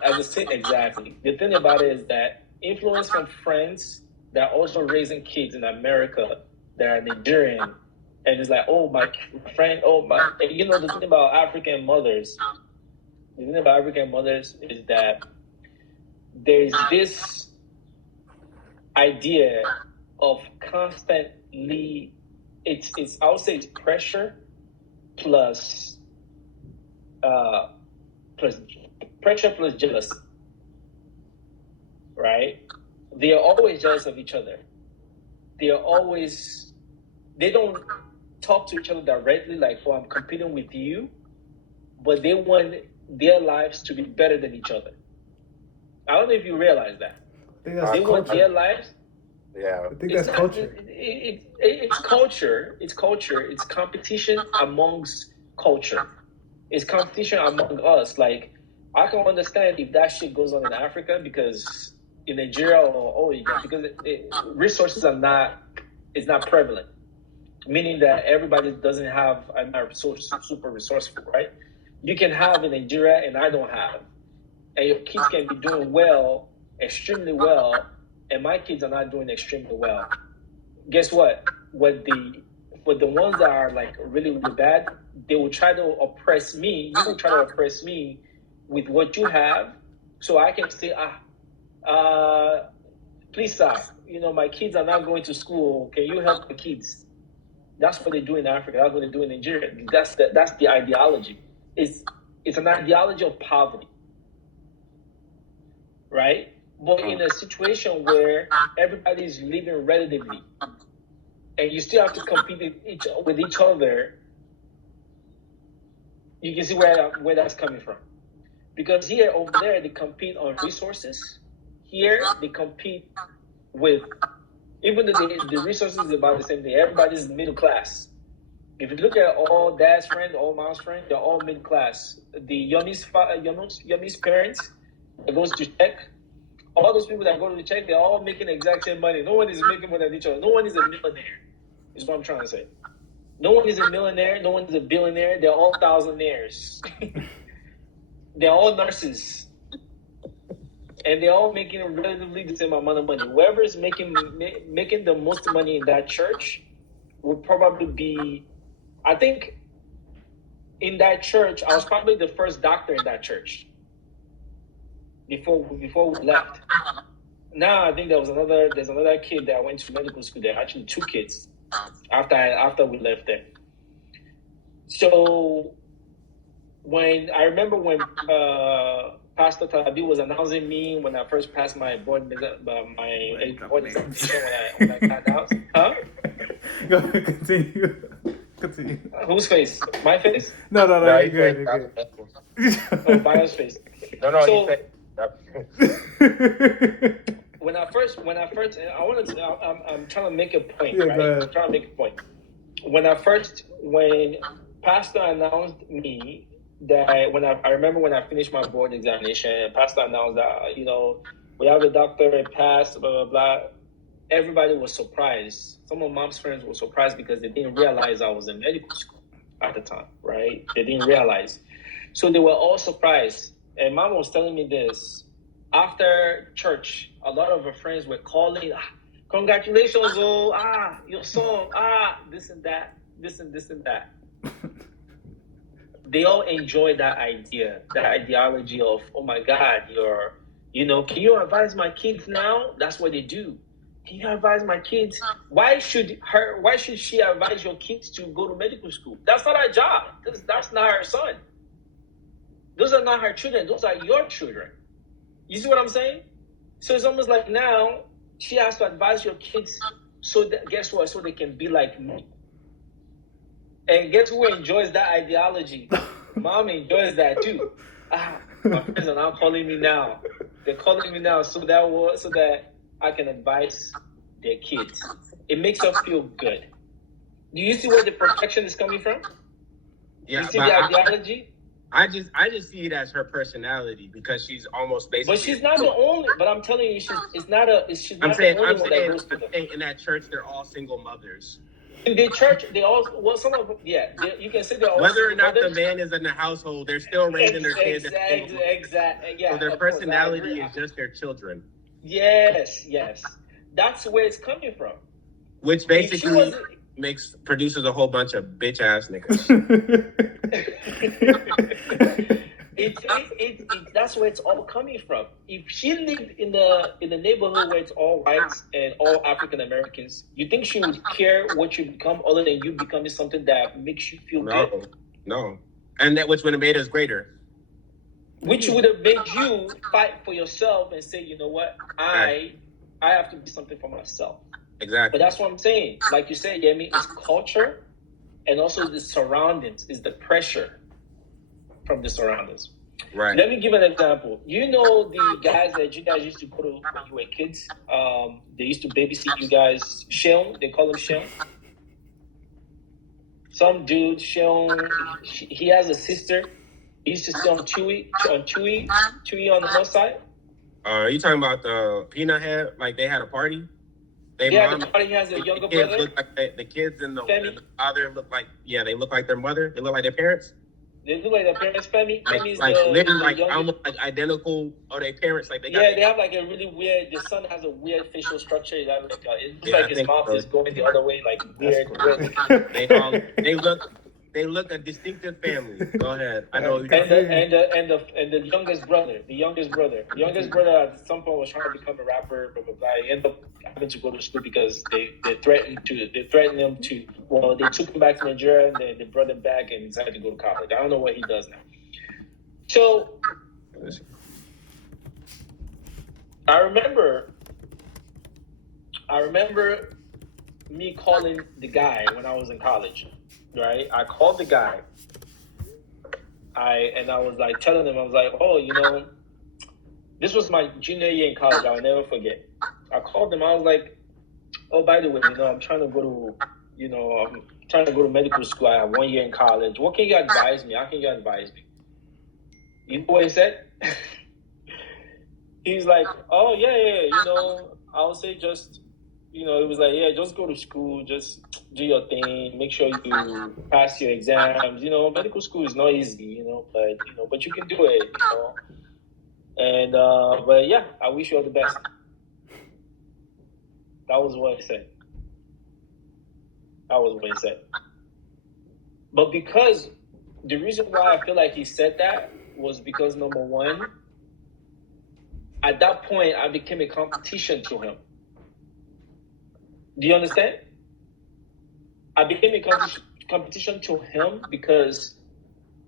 exactly. The thing about it is that influence from friends that are also raising kids in America that are Nigerian. And it's like, oh, my friend, and you know, the thing about African mothers is that there's this idea of constantly, I would say it's pressure plus jealousy, right? They are always jealous of each other. They don't talk to each other directly, like, oh, I'm competing with you, but they want their lives to be better than each other. I don't know if you realize that. They want their lives. Yeah. I think that's culture. It's culture. It's culture. It's competition amongst culture. It's competition among us. Like, I can understand if that shit goes on in Africa because in Nigeria because resources it's not prevalent. Meaning that everybody doesn't have, I'm not super resourceful, right? You can have in Nigeria and I don't have. And your kids can be doing well, extremely well, and my kids are not doing extremely well. Guess what? For the ones that are like really, really bad, they will try to oppress me. You will try to oppress me with what you have, so I can say, please, sir, my kids are not going to school. Can you help the kids? That's what they do in Africa. That's what they do in Nigeria. That's the ideology. It's an ideology of poverty, right? But in a situation where everybody is living relatively, and you still have to compete with each other, you can see where that's coming from. Because over there, they compete on resources. Here, they compete with, even though the resources is about the same thing, everybody's middle class. If you look at all dad's friends, all mom's friends, they're all middle class. The Yumi's parents that goes to check, all those people that go to the check, they're all making the exact same money. No one is making more than each other. No one is a millionaire, is what I'm trying to say. No one is a millionaire. No one is a billionaire. They're all thousandaires. They're all nurses. And they're all making relatively the same amount of money. Whoever is making the most money in that church will probably be, I think, in that church, I was probably the first doctor in that church before we left. now I think there's another kid that went to medical school. There are actually 2 kids after we left there. So I remember when Pastor Tabi was announcing me when I first passed my board examination when I got out. Huh? Go ahead, continue. Whose face? My face? No, No, you're he good. said You're that's- Oh, Bio's face. No, So- he said. good. When I first, I'm trying to make a point, Yeah, right? go ahead. I'm trying to make a point. When Pastor announced me that I remember when I finished my board examination, Pastor announced that, we have a doctorate pass, blah, blah, blah. Everybody was surprised. Some of Mom's friends were surprised because they didn't realize I was in medical school at the time, right? They didn't realize. So they were all surprised. And Mom was telling me this. After church, a lot of her friends were calling, congratulations, your son, this and that, this and this and that. They all enjoy that idea, that ideology of, oh my God, can you advise my kids now? That's what they do. Can you advise my kids? Why should she advise your kids to go to medical school? That's not her job. That's not her son. Those are not her children. Those are your children. You see what I'm saying? So it's almost like now she has to advise your kids guess what? So they can be like me. And guess who enjoys that ideology? Mom enjoys that too. My friends are now calling me now. They're calling me now so that I can advise their kids. It makes us feel good. Do you see where the protection is coming from? Yeah, You see but the ideology? I just see it as her personality because she's almost basically. But she's not the only. But I'm telling you, she's not I'm saying, the only one that goes to them. in that church, they're all single mothers. In the church, they all some of them, you can say they're all Whether or not the mothers. man is in the household, they're still raising their kids. as single mothers. Exactly. Yeah. So their of course, I personality agree. is just their children, Yes. That's where it's coming from. which If she basically wasn't- produces a whole bunch of bitch ass niggas. That's where it's all coming from. If she lived in the neighborhood where it's all whites and all African Americans, you think she would care what you become other than you becoming something that makes you feel good? No, and that which would have made us greater. Which would have made you fight for yourself and say, you know what, I have to be something for myself. Exactly. But that's what I'm saying. Like you said, Yemi, it's culture and also the surroundings, is the pressure from the surroundings. Right. Let me give an example. You know the guys that you guys used to go to when you were kids? They used to babysit you guys. Sheon, they call him Sheon. Some dude, Sheon, he has a sister. He used to stay on Chewy on the north side. Are you talking about the peanut head? Like they had a party? They Yeah, mom, the party has a younger the kids brother. look like the kids and the Femi. father look like they look like their mother. They look like their parents. They look like their parents' family. Like literally like almost like identical or their parents. Like they got Yeah, they have like a really weird. The son has a weird facial structure. It looks Yeah, I like his think mouth so. is going the other way, like weird. they look a distinctive family. Go ahead. I know. And the youngest brother at some point was trying to become a rapper, blah blah blah. He ended up having to go to school because they threatened him to. Well, they took him back to Nigeria and they brought him back and decided to go to college. I don't know what he does now. So I remember me calling the guy when I was in college. Right, I called the guy. I was like telling him, I was like, oh, this was my junior year in college. I'll never forget. I called him. I was like, oh, by the way, I'm trying to go to medical school. I have 1 year in college. What can you advise me? How can you advise me? You know what he said? He's like, oh yeah. I'll say just. It was like, yeah, just go to school, just do your thing, make sure you pass your exams. Medical school is not easy, but you can do it, And but yeah, I wish you all the best. That was what he said. But because the reason why I feel like he said that was because number one, at that point, I became a competition to him. Do you understand? I became a competition to him because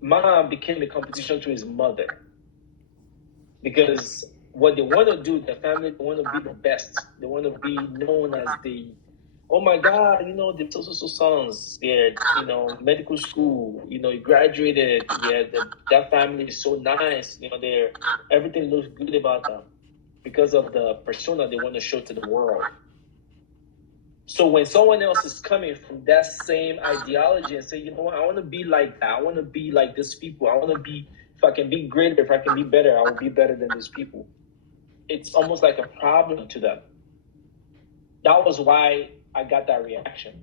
mom became a competition to his mother. Because what they want to do, the family, they want to be the best. They want to be known as the, oh my God, the so sons, yeah, medical school, you graduated, yeah, that family is so nice, everything looks good about them because of the persona they want to show to the world. So when someone else is coming from that same ideology and say, you know what, I want to be like that. I want to be like these people. I want to be, if I can be greater, if I can be better, I will be better than these people. It's almost like a problem to them. That was why I got that reaction.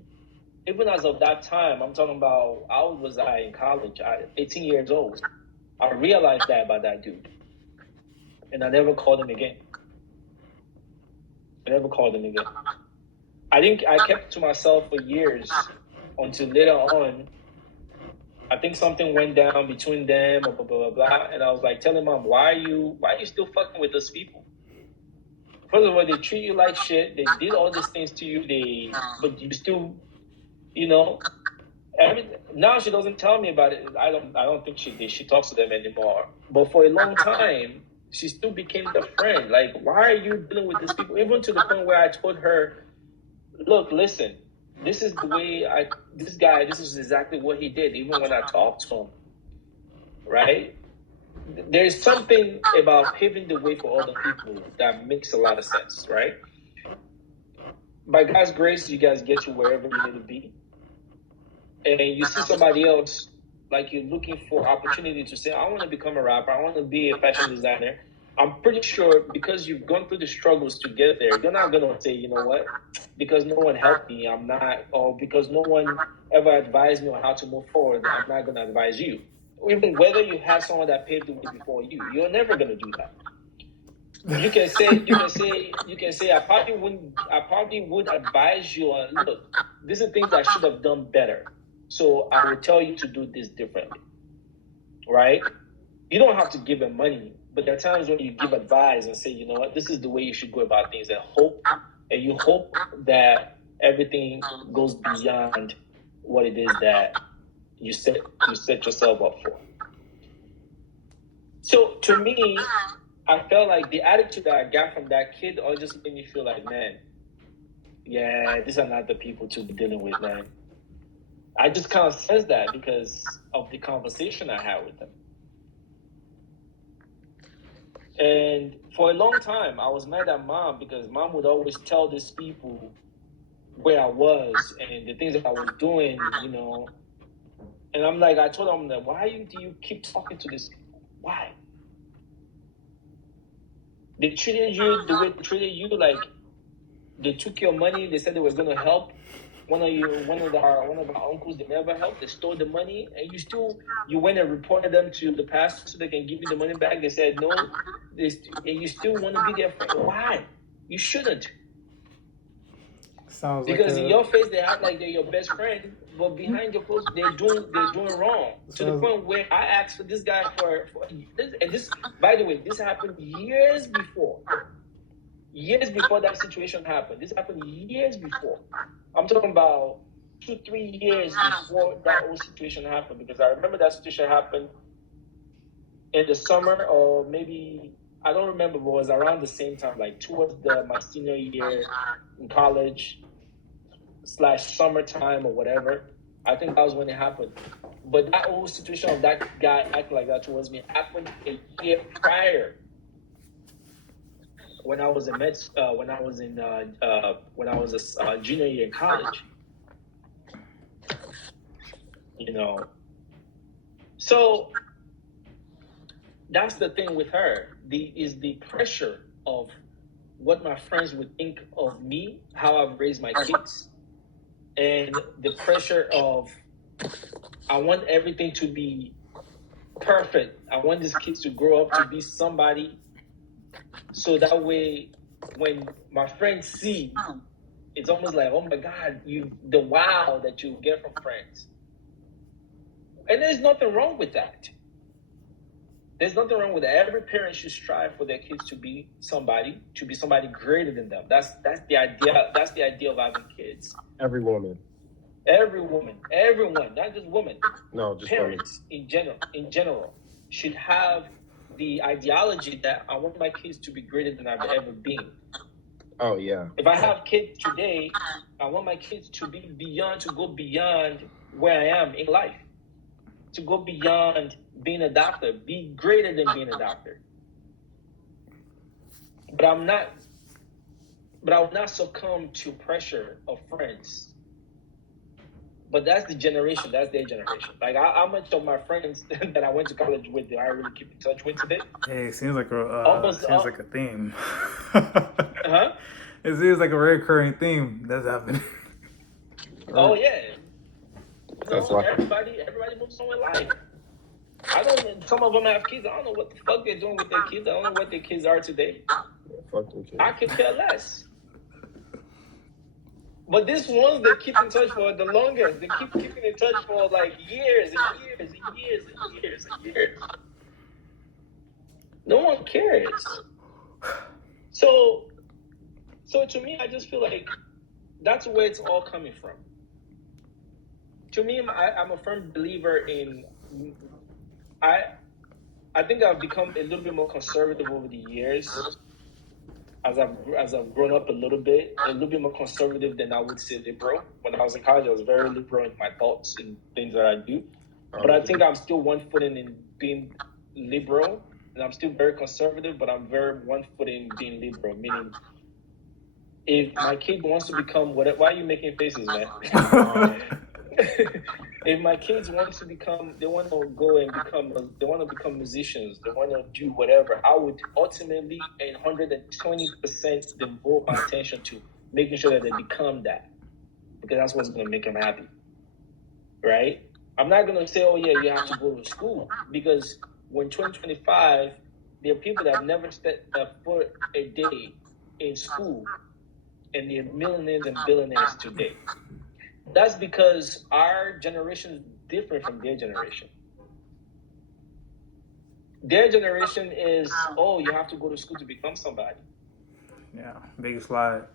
Even as of that time, I'm talking about, how old was I in college? 18 years old. I realized that about that dude. And I never called him again. I kept to myself for years until later on, I think something went down between them, blah, blah, blah, blah. And I was like telling mom, why are you still fucking with those people? First of all, they treat you like shit. They did all these things to you. But you still, now she doesn't tell me about it. I don't think she talks to them anymore. But for a long time, she still became the friend. Like, why are you dealing with these people? Even to the point where I told her, look, listen, this is the way this guy, this is exactly what he did, even when I talked to him, right? There's something about paving the way for other people that makes a lot of sense, right? By God's grace, you guys get to wherever you need to be. And you see somebody else, like you're looking for opportunity to say, I want to become a rapper, I want to be a fashion designer. I'm pretty sure because you've gone through the struggles to get there, you're not going to say, you know what, because no one helped me, I'm not, or because no one ever advised me on how to move forward, I'm not going to advise you. Even whether you have someone that paved the way before you, you're never going to do that. You can say, I probably would advise you on, look, these are things I should have done better. So I will tell you to do this differently, right? You don't have to give them money, but there are times when you give advice and say, you know what, this is the way you should go about things, and you hope that everything goes beyond what it is that you set yourself up for. So to me, I felt like the attitude that I got from that kid all just made me feel like, man, yeah, these are not the people to be dealing with, man. I just kind of sensed that because of the conversation I had with them. And for a long time, I was mad at mom because mom would always tell these people where I was and the things that I was doing, And I'm like, I told them that, why do you keep talking to these people? Why? They treated you the way they treated you, like they took your money. They said they were going to help. One of our uncles, they never helped. They stole the money, and you went and reported them to the pastor so they can give you the money back. They said no, and you still want to be their friend. Why? You shouldn't. Sounds because like in your face they act like they're your best friend, but behind your clothes they're doing wrong. To the point where I asked for this guy for this, and this, by the way, this happened years before. Years before that situation happened. This happened years before. I'm talking about 2-3 years before that whole situation happened, because I remember that situation happened in the summer, or maybe, I don't remember, but it was around the same time, like towards my senior year in college / summertime or whatever. I think that was when it happened. But that whole situation of that guy acting like that towards me happened a year prior. When I was a junior year in college, So that's the thing with her. The pressure of what my friends would think of me, how I've raised my kids, and the pressure of I want everything to be perfect. I want these kids to grow up to be somebody. So that way, when my friends see, it's almost like, oh my God, the wow that you get from friends. And there's nothing wrong with that. There's nothing wrong with that. Every parent should strive for their kids to be somebody greater than them. That's the idea. That's the idea of having kids. Every woman. Everyone, not just women. No, just parents in general should have the ideology that I want my kids to be greater than I've ever been. Oh yeah. If I have kids today, I want my kids to go beyond where I am in life. To go beyond being a doctor, be greater than being a doctor. But I will not succumb to pressure of friends. But that's the generation. That's their generation. Like, how much of my friends that I went to college with do I really keep in touch with today? Hey, it seems like a theme. Huh? It seems like a recurring theme that's happening. Oh yeah. That's why everybody moves on in life. Some of them have kids. I don't know what the fuck they're doing with their kids. I don't know what their kids are today. Fuck them kids. I could care less. But these ones they keep in touch for the longest. They keep keeping in touch for like years and years and years and years and years. No one cares. So to me, I just feel like that's where it's all coming from. To me, I'm a firm believer in. I think I've become a little bit more conservative over the years. As I've grown up a little bit more conservative than I would say liberal. When I was in college, I was very liberal in my thoughts and things that I do. But I think I'm still one foot in being liberal, and I'm still very conservative, but I'm very one foot in being liberal. Meaning, if my kid wants to become why are you making faces, man? If my kids they want to become musicians, they want to do whatever, I would ultimately 120% devote my attention to making sure that they become that, because that's what's going to make them happy, right? I'm not going to say, oh yeah, you have to go to school, because when 2025, there are people that have never stepped a foot a day in school, and they're millionaires and billionaires today. That's because our generation is different from their generation. Their generation is, oh, you have to go to school to become somebody. Yeah, big slide.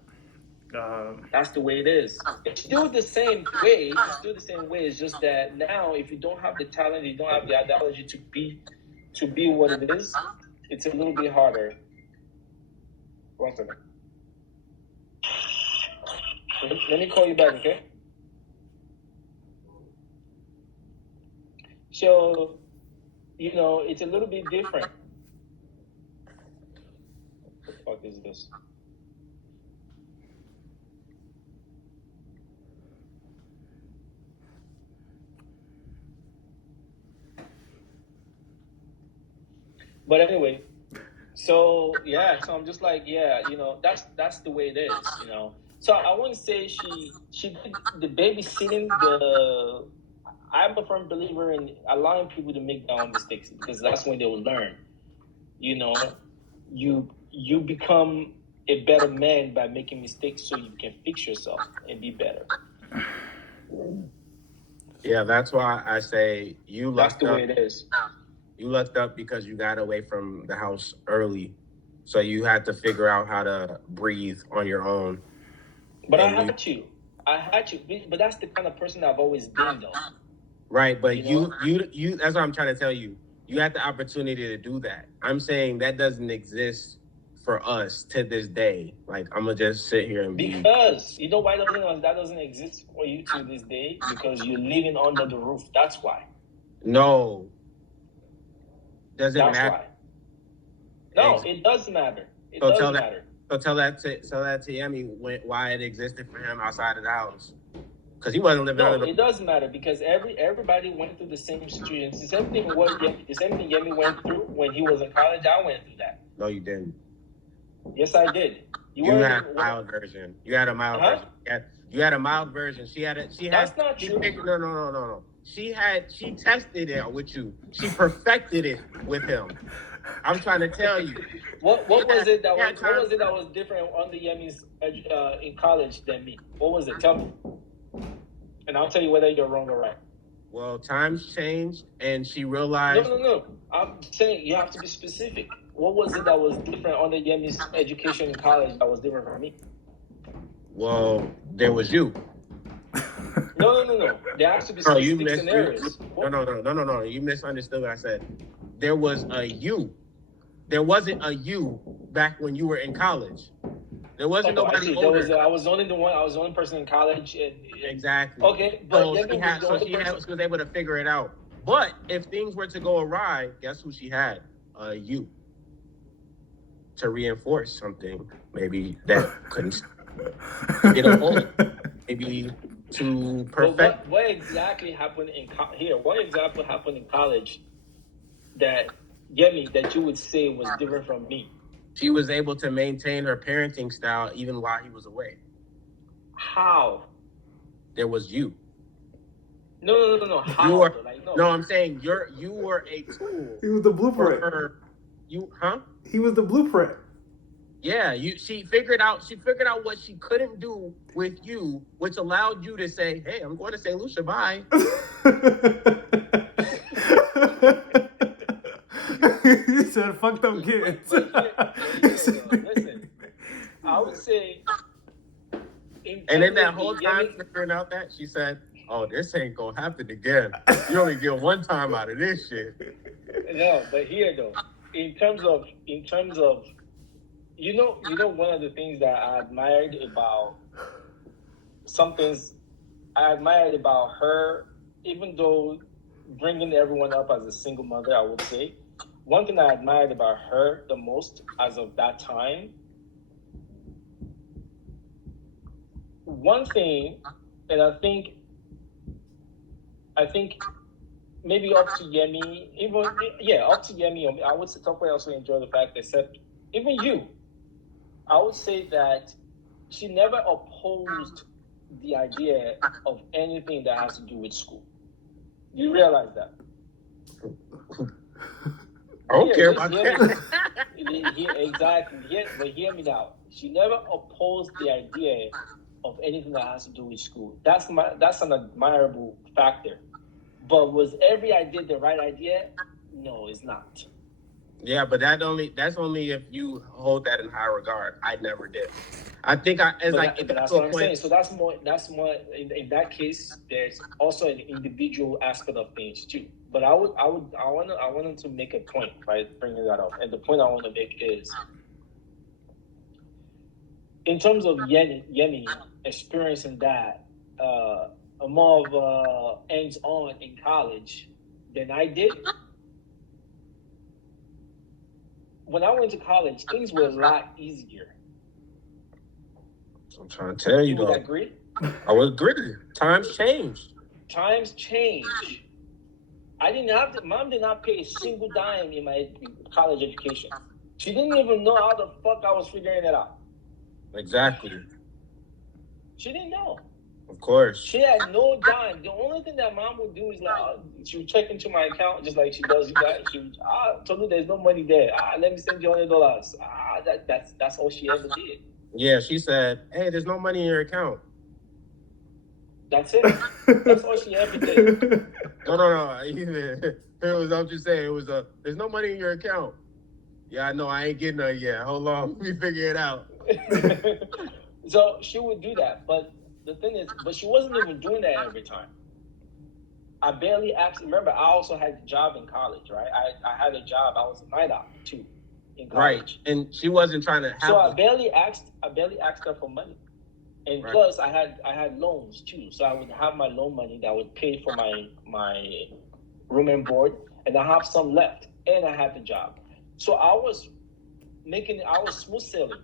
That's the way it is. It's still the same way. It's just that now, if you don't have the talent, you don't have the ideology to be what it is, it's a little bit harder. One second. Let me call you back, okay? So, it's a little bit different. What the fuck is this? But anyway, so I'm just like, that's the way it is, So I wouldn't say she did the babysitting. I'm a firm believer in allowing people to make their own mistakes, because that's when they will learn. You become a better man by making mistakes, so you can fix yourself and be better. Yeah, that's why I say you lucked up. That's the way it is. You lucked up because you got away from the house early, so you had to figure out how to breathe on your own. But I had to, but that's the kind of person I've always been, though. Right, but you that's what I'm trying to tell you. You had the opportunity to do that. I'm saying that doesn't exist for us to this day. Like, I'm going to just sit here and because, you know why that doesn't exist for you to this day? Because you're living under the roof. That's why. No. Doesn't That's matter. Why. No, it does matter. It does matter. So tell that to Yemi why it existed for him outside of the house. Because he wasn't living under the... it does matter, because everybody went through the same situation. The same thing Yemi went through when he was in college. I went through that. No, you didn't. Yes, I did. You had a mild version. You had a mild version. You had a mild version. That's not true. No. She tested it with you. She perfected it with him. I'm trying to tell you. What was it that was different under Yemi's in college than me? What was it? Tell me. And I'll tell you whether you're wrong or right. Well, times changed, and she realized... No. I'm saying you have to be specific. What was it that was different under Yemi's education in college that was different from me? Well, there was you. No. There has to be No, you specific missed. scenarios. No. You misunderstood what I said. There was a you. There wasn't a you back when you were in college. There wasn't nobody older. I was only the one. I was the only person in college. Exactly. Okay, but So she was able to figure it out. But if things were to go awry, guess who she had? You. To reinforce something, maybe that couldn't get a hold. Maybe to perfect. What exactly happened here? What exactly happened in college that Yemi that you would say was different from me? She was able to maintain her parenting style even while he was away. How? There was you. No. How? You were, no, I'm saying you were a tool. He was the blueprint. He was the blueprint. Yeah, she figured out what she couldn't do with you, which allowed you to say, "Hey, I'm going to St. Lucia, bye." You said fuck them kids. Listen, I would say. And in that whole time figuring out that, she said, "Oh, this ain't gonna happen again. You only get one time out of this shit." No, but here though, in terms of, you know, one of the things that I admired about her, even though bringing everyone up as a single mother, I would say, one thing I admired about her the most as of that time, one thing, and I think maybe up to Yemi, up to Yemi, I would say Tokwe also enjoy the fact that except even you, I would say that she never opposed the idea of anything that has to do with school. You realize that? I don't care about that. Exactly. But hear me now. She never opposed the idea of anything that has to do with school. That's an admirable factor. But was every idea the right idea? No, it's not. Yeah, but that's only if you hold that in high regard. I never did. I think that's what I'm saying. So that's more in that case. There's also an individual aspect of things too. But I wanted to make a point by bringing that up, and the point I want to make is, in terms of Yemi experiencing that more of hands-on in college than I did. When I went to college, things were a lot easier. I'm trying to tell you, would agree? I would agree. Times change. Mom did not pay a single dime in my college education. She didn't even know how the fuck I was figuring it out. Exactly. She didn't know. Of course. She had no dime. The only thing that mom would do is she would check into my account just like she does you guys. She would, told me there's no money there. Let me send you $100. That's all she ever did. Yeah, she said, "Hey, there's no money in your account." That's it. That's all she ever did. No. It was, I'm just saying, it was there's no money in your account. Yeah, I know, I ain't getting none yet. Hold on, let me figure it out. So she would do that, but the thing is, she wasn't even doing that every time. I barely asked. Remember, I also had a job in college, right? I had a job. I was a night owl too in college. Right, and she wasn't trying to. So I barely asked her for money, and right. Plus I had loans too. So I would have my loan money that would pay for my room and board, and I have some left, and I had the job. So I was smooth sailing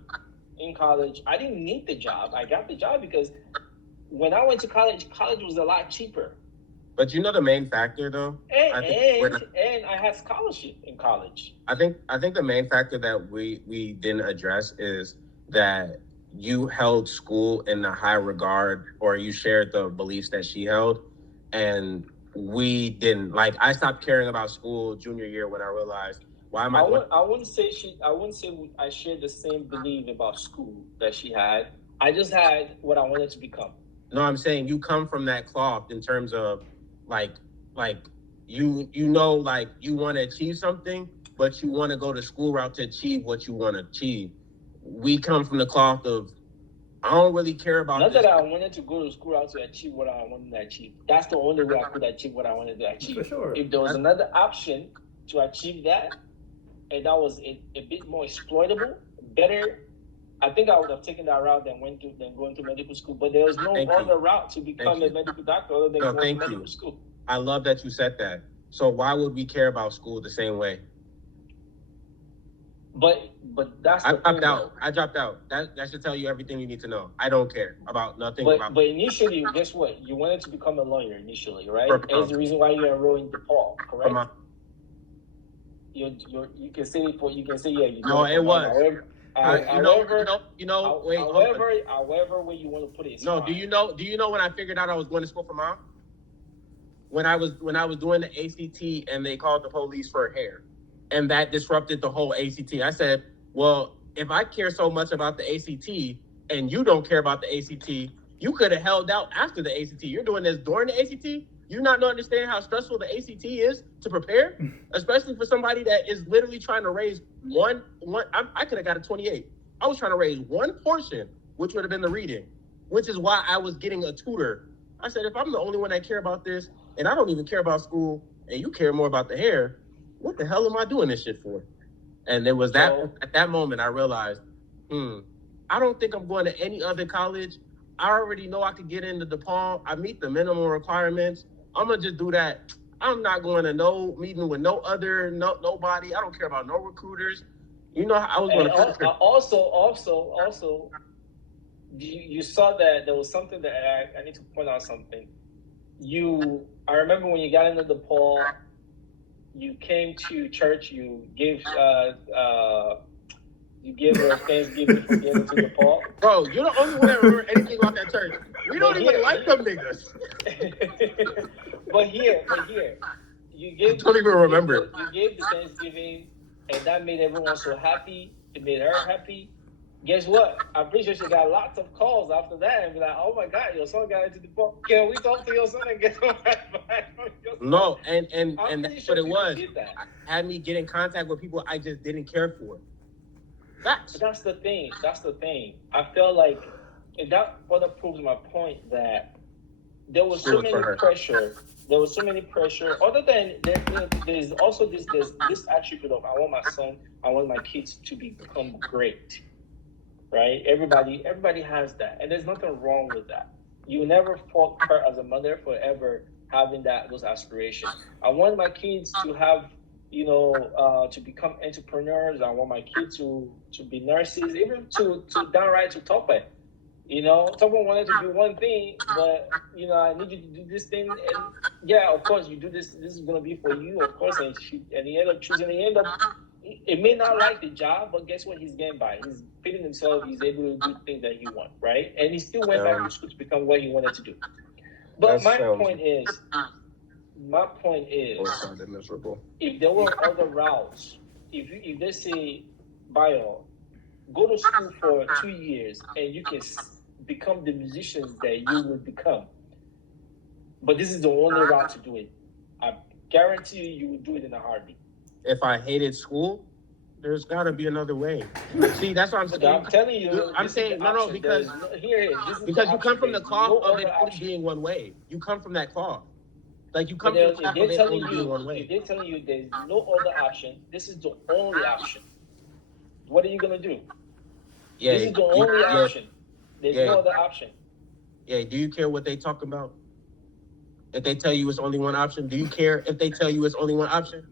in college. I didn't need the job. I got the job because when I went to college was a lot cheaper. But you know the main factor, though? And I had scholarship in college. I think the main factor that we didn't address is that you held school in a high regard, or you shared the beliefs that she held, and we didn't. Like, I stopped caring about school junior year when I realized, why am I wouldn't say I shared the same belief about school that she had. I just had what I wanted to become. No, I'm saying you come from that cloth in terms of like you know, like you want to achieve something, but you want to go the school route to achieve what you want to achieve. We come from the cloth of, I don't really care about Not this. that I wanted to go to school out to achieve what I wanted to achieve. That's the only way I could achieve what I wanted to achieve. For sure. If there was another option to achieve that, and that was a bit more exploitable, better, I think I would have taken that route than going to medical school. But there was no other route to become a medical doctor other than going to medical school. I love that you said that. So why would we care about school the same way? But that's I dropped out. That should tell you everything you need to know. I don't care about nothing. But initially, guess what? You wanted to become a lawyer initially, right? That's the reason why you enrolled in DePaul, correct? You can say yeah. You no, it was. However, way you want to put it. No, fine. Do you know when I figured out I was going to school for mom? When I was doing the ACT and they called the police for hair. And that disrupted the whole ACT. I said, well, if I care so much about the ACT and you don't care about the ACT, you could have held out after the ACT. You're doing this during the ACT? You not understand how stressful the ACT is to prepare? Especially for somebody that is literally trying to raise one. I could have got a 28. I was trying to raise one portion, which would have been the reading, which is why I was getting a tutor. I said, if I'm the only one that care about this, and I don't even care about school, and you care more about the hair, what the hell am I doing this shit for? And there was at that moment I realized, I don't think I'm going to any other college. I already know I could get into DePaul. I meet the minimum requirements. I'm gonna just do that. I'm not going to no meeting with nobody. I don't care about no recruiters. You know, I was going to. Also, you saw that there was something that I need to point out something. I remember when you got into DePaul. You came to church. You gave a Thanksgiving for getting to DePaul. Bro, you're the only one that remember anything about that church. We don't even like them niggas. But here, you gave. I don't even remember. You gave the Thanksgiving, and that made everyone so happy. It made her happy. Guess what? I'm pretty sure she got lots of calls after that and be like, "Oh my God, your son got into DePaul. Can we talk to your son and get him back?" No, and that's what it was. I had me get in contact with people I just didn't care for. But that's the thing. I feel like that further proves my point that there was so many pressure. There was so many pressure. Other than there's also this attribute of I want my kids to become great. Right? Everybody has that, and there's nothing wrong with that. You never fault her as a mother for ever having those aspirations. I want my kids to have, to become entrepreneurs. I want my kids to be nurses, even to downright to Tope. Someone wanted to do one thing, but I need you to do this thing, and yeah, of course you do this. This is gonna be for you, of course, and he ended up choosing. It may not like the job, but guess what? He's getting by. He's feeding himself. He's able to do things that he wants, right? And he still went back to school to become what he wanted to do. But my point is, if there were other routes, if they say, Bio, go to school for 2 years and you can become the musicians that you would become, but this is the only route to do it, I guarantee you would do it in a heartbeat. If I hated school, there's got to be another way. See, that's what I'm saying. I'm telling you. I'm saying, no, because you come from the cloth of it only being one way. You come from that cloth. Like, you come from the cloth of it only being one way. If they're telling you there's no other option, this is the only option. What are you going to do? Yeah, this is the only option. There's no other option. Yeah, do you care what they talk about? If they tell you it's only one option, do you care if they tell you it's only one option?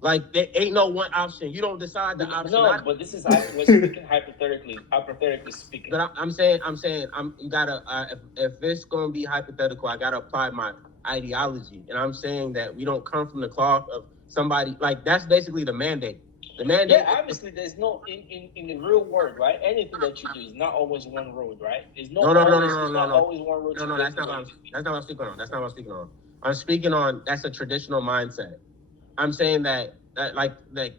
Like, there ain't no one option. You don't decide the option. No, but this is we're speaking hypothetically speaking. But I'm saying, you gotta. If it's gonna be hypothetical, I gotta apply my ideology, and I'm saying that we don't come from the cloth of somebody. Like, that's basically the mandate. The mandate. Yeah, obviously, there's no in the real world, right? Anything that you do is not always one road, right? There's no. Always one road. No, that's not what I'm speaking on. That's not what I'm speaking on. I'm speaking on that's a traditional mindset. I'm saying that like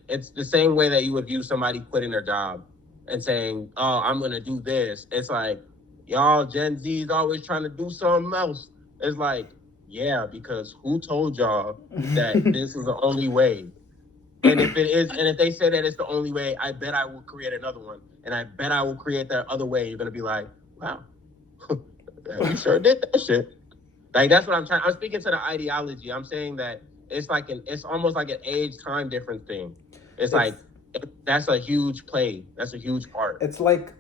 it's the same way that you would view somebody quitting their job and saying, "Oh, I'm gonna do this." It's like, y'all Gen Z's always trying to do something else. It's like yeah, because who told y'all that this is the only way? And if it is, and if they say that it's the only way, I bet I will create another one, and I bet I will create that other way. You're gonna be like, wow, you sure did that shit. Like that's what I'm trying. I'm speaking to the ideology. I'm saying that it's almost like an age time difference thing. It's like that's a huge play. That's a huge part. It's like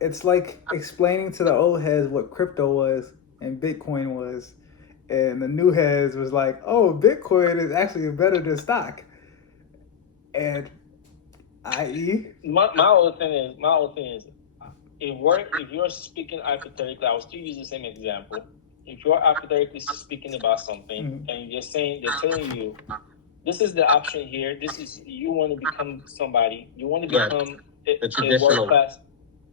explaining to the old heads what crypto was and Bitcoin was, and the new heads was like, oh, Bitcoin is actually better than stock. And i.e. My whole thing is if you're speaking hypothetically, I will still use the same example. If you're hypothetically speaking about something and they're telling you, this is the option here. This is, you want to become somebody. You want to become a world class.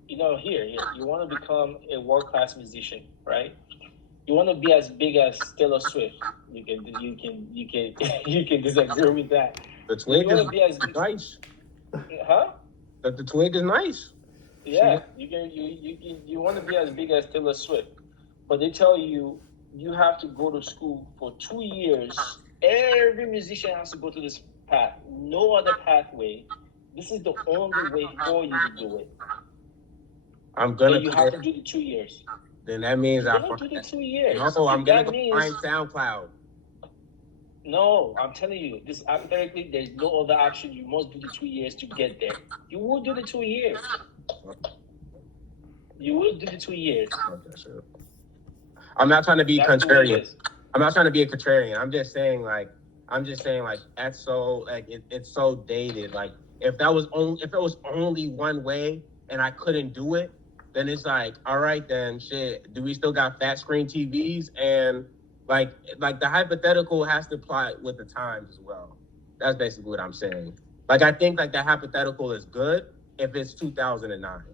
You want to become a world class musician, right? You want to be as big as Taylor Swift. You can disagree with that. The twig is nice. Huh? The twig is nice. Yeah, you want to be as big as Taylor Swift, but they tell you have to go to school for 2 years. Every musician has to go to this path. No other pathway. This is the only way for you to do it. You have to do the 2 years. Then that means I'm do the 2 years. Also, I'm gonna find SoundCloud. No, I'm telling you, this hypothetically, there's no other option. You must do the 2 years to get there. You will do the 2 years. You will do the 2 years. I'm not trying to be contrarian. I'm not trying to be a contrarian. I'm just saying like that's so like it's so dated. Like if it was only one way and I couldn't do it, then it's like, all right, then shit. Do we still got fat screen TVs? And like the hypothetical has to apply with the times as well. That's basically what I'm saying. Like I think like the hypothetical is good if it's 2009.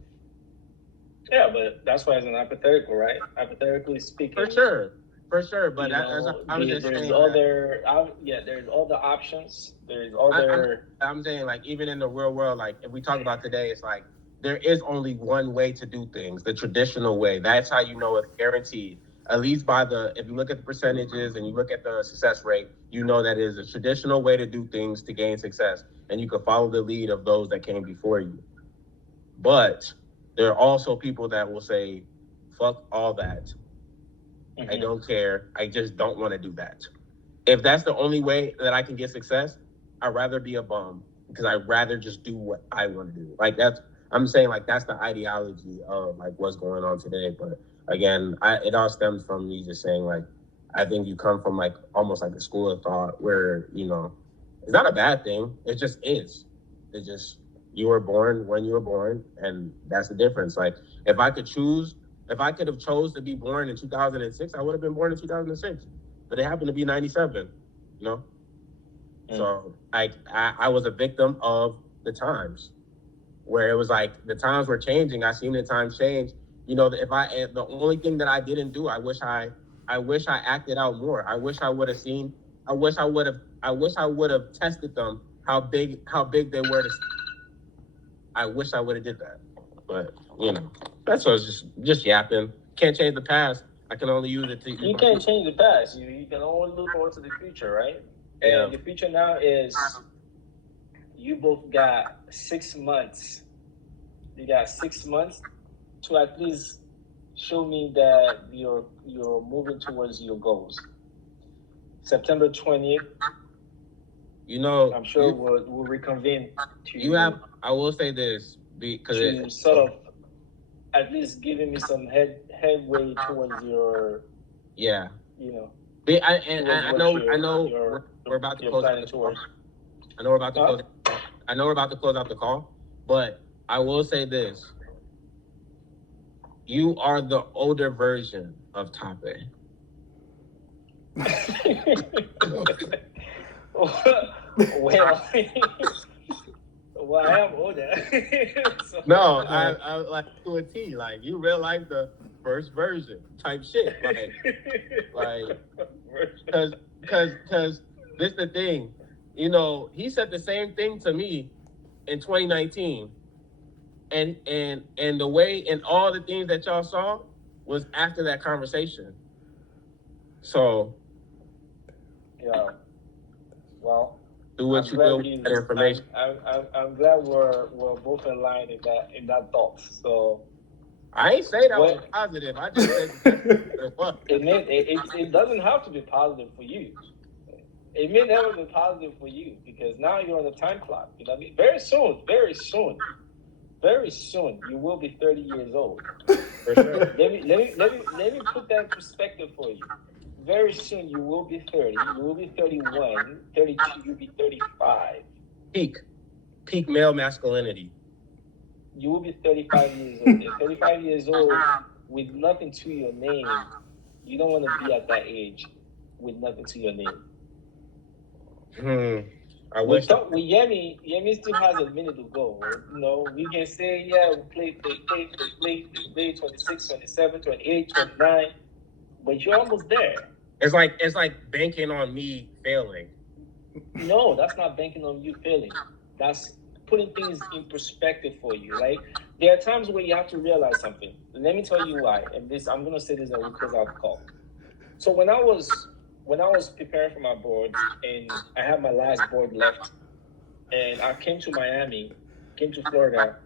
Yeah, but that's why it's an hypothetical, right? Hypothetically speaking. For sure. But there's other options. There's other. I'm saying like even in the real world, like if we talk about today, it's like there is only one way to do things, the traditional way. That's how you know it's guaranteed. At least if you look at the percentages and you look at the success rate, you know that it is a traditional way to do things to gain success, and you can follow the lead of those that came before you. But there are also people that will say, fuck all that. Mm-hmm. I don't care. I just don't want to do that. If that's the only way that I can get success, I'd rather be a bum because I'd rather just do what I want to do. Like I'm saying like that's the ideology of like what's going on today. But again, it all stems from me just saying like, I think you come from like almost like a school of thought where, it's not a bad thing. It just is. It just, you were born when you were born, and that's the difference. Like if I could have chose to be born in 2006, I would have been born in 2006, but it happened to be 97, So I was a victim of the times where it was like the times were changing. I seen the times change. The only thing that I didn't do, I wish I acted out more. I wish I would have tested them how big they were to. I wish I would have did that, but that's what I was just yapping. Can't change the past. I can only use it to. You can't change the past. You can only look forward to the future, right? Yeah. And the future now is you both got 6 months. You got 6 months to at least show me that you're moving towards your goals. September 20th. I'm sure we'll reconvene. I will say this because to sort of at least giving me some headway towards your. Yeah. I know we're about to close out the call. I know we're about to close out the call, but I will say this: you are the older version of Tape. Well, I am older. So. No, I like to a T. Like you real life the first version type shit. Like, because this the thing. He said the same thing to me in 2019, and the way and all the things that y'all saw was after that conversation. So Yeah. Well, Do what you will with that information. I'm glad we're both aligned in that thought. So I ain't say that was positive. I just said it was. It doesn't have to be positive for you. It may never be positive for you because now you're on the time clock. You know what I mean? Very soon, you will be 30 years old. For sure. Let me put that in perspective for you. Very soon, you will be 30. You will be 31. 32. You'll be 35. Peak male masculinity. You will be 35 years old. At 35 years old, with nothing to your name, you don't want to be at that age with nothing to your name. I wish. With Yemi still has a minute to go. You know, we can say, yeah, we play 26, 27, 28, 29, but you're almost there. It's like banking on me failing. No, that's not banking on you failing. That's putting things in perspective for you. Like, there are times where you have to realize something. Let me tell you why. And this, I'm gonna say this and we'll close out the call. So when I was preparing for my board and I had my last board left, and I came to Florida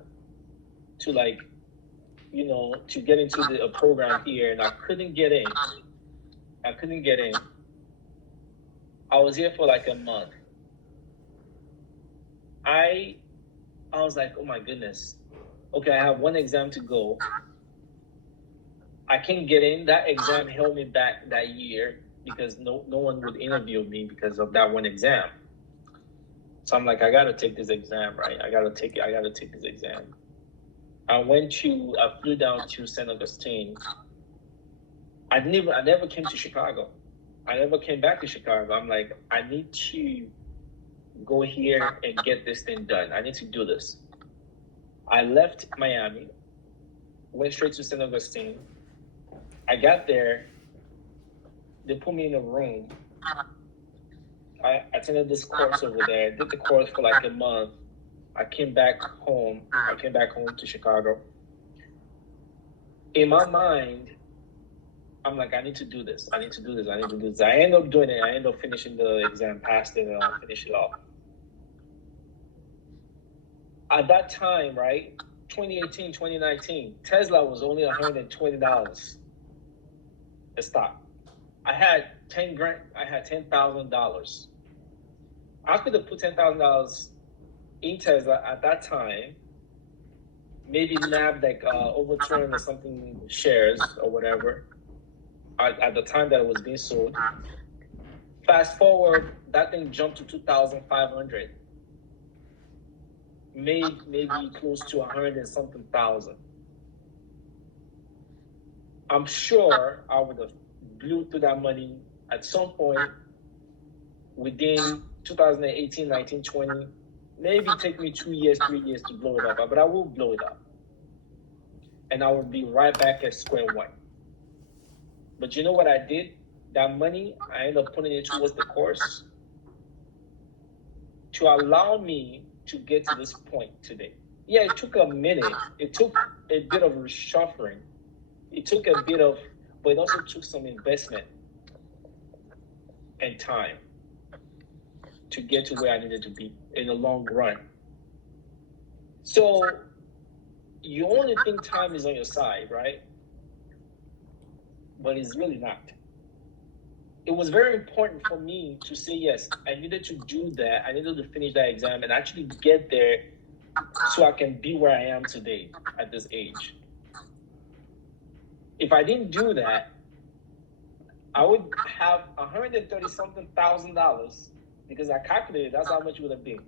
to to get into a program here, and I couldn't get in. I was here for like a month. I was like, oh my goodness. Okay, I have one exam to go. I can't get in. That exam held me back that year because no one would interview me because of that one exam. So I'm like, I gotta take this exam, right? I gotta take this exam. I flew down to St. Augustine. I never came to Chicago. I never came back to Chicago. I'm like, I need to go here and get this thing done. I need to do this. I left Miami, went straight to St. Augustine. I got there. They put me in a room. I attended this course over there. Did the course for like a month. I came back home. To Chicago. In my mind, I'm like, I need to do this. I end up doing it. I end up finishing the exam, passed it, and I finished it off. At that time, right, 2018, 2019, Tesla was only $120 a stock. I had $10,000. I could have put $10,000 in Tesla at that time, maybe nabbed like over 200 or something shares or whatever at the time that it was being sold. Fast forward, that thing jumped to 2,500. Made maybe close to 100 and something thousand. I'm sure I would have blew through that money at some point within 2018, 19, 20. Maybe take me 2 years, 3 years to blow it up, but I will blow it up. And I will be right back at square one. But you know what I did? That money, I ended up putting it towards the course to allow me to get to this point today. Yeah, it took a minute. It took a bit of reshuffling. But it also took some investment and time to get to where I needed to be in the long run. So you only think time is on your side, right? But it's really not. It was very important for me to say, yes, I needed to do that. I needed to finish that exam and actually get there so I can be where I am today at this age. If I didn't do that, I would have $130-something thousand because I calculated that's how much it would have been.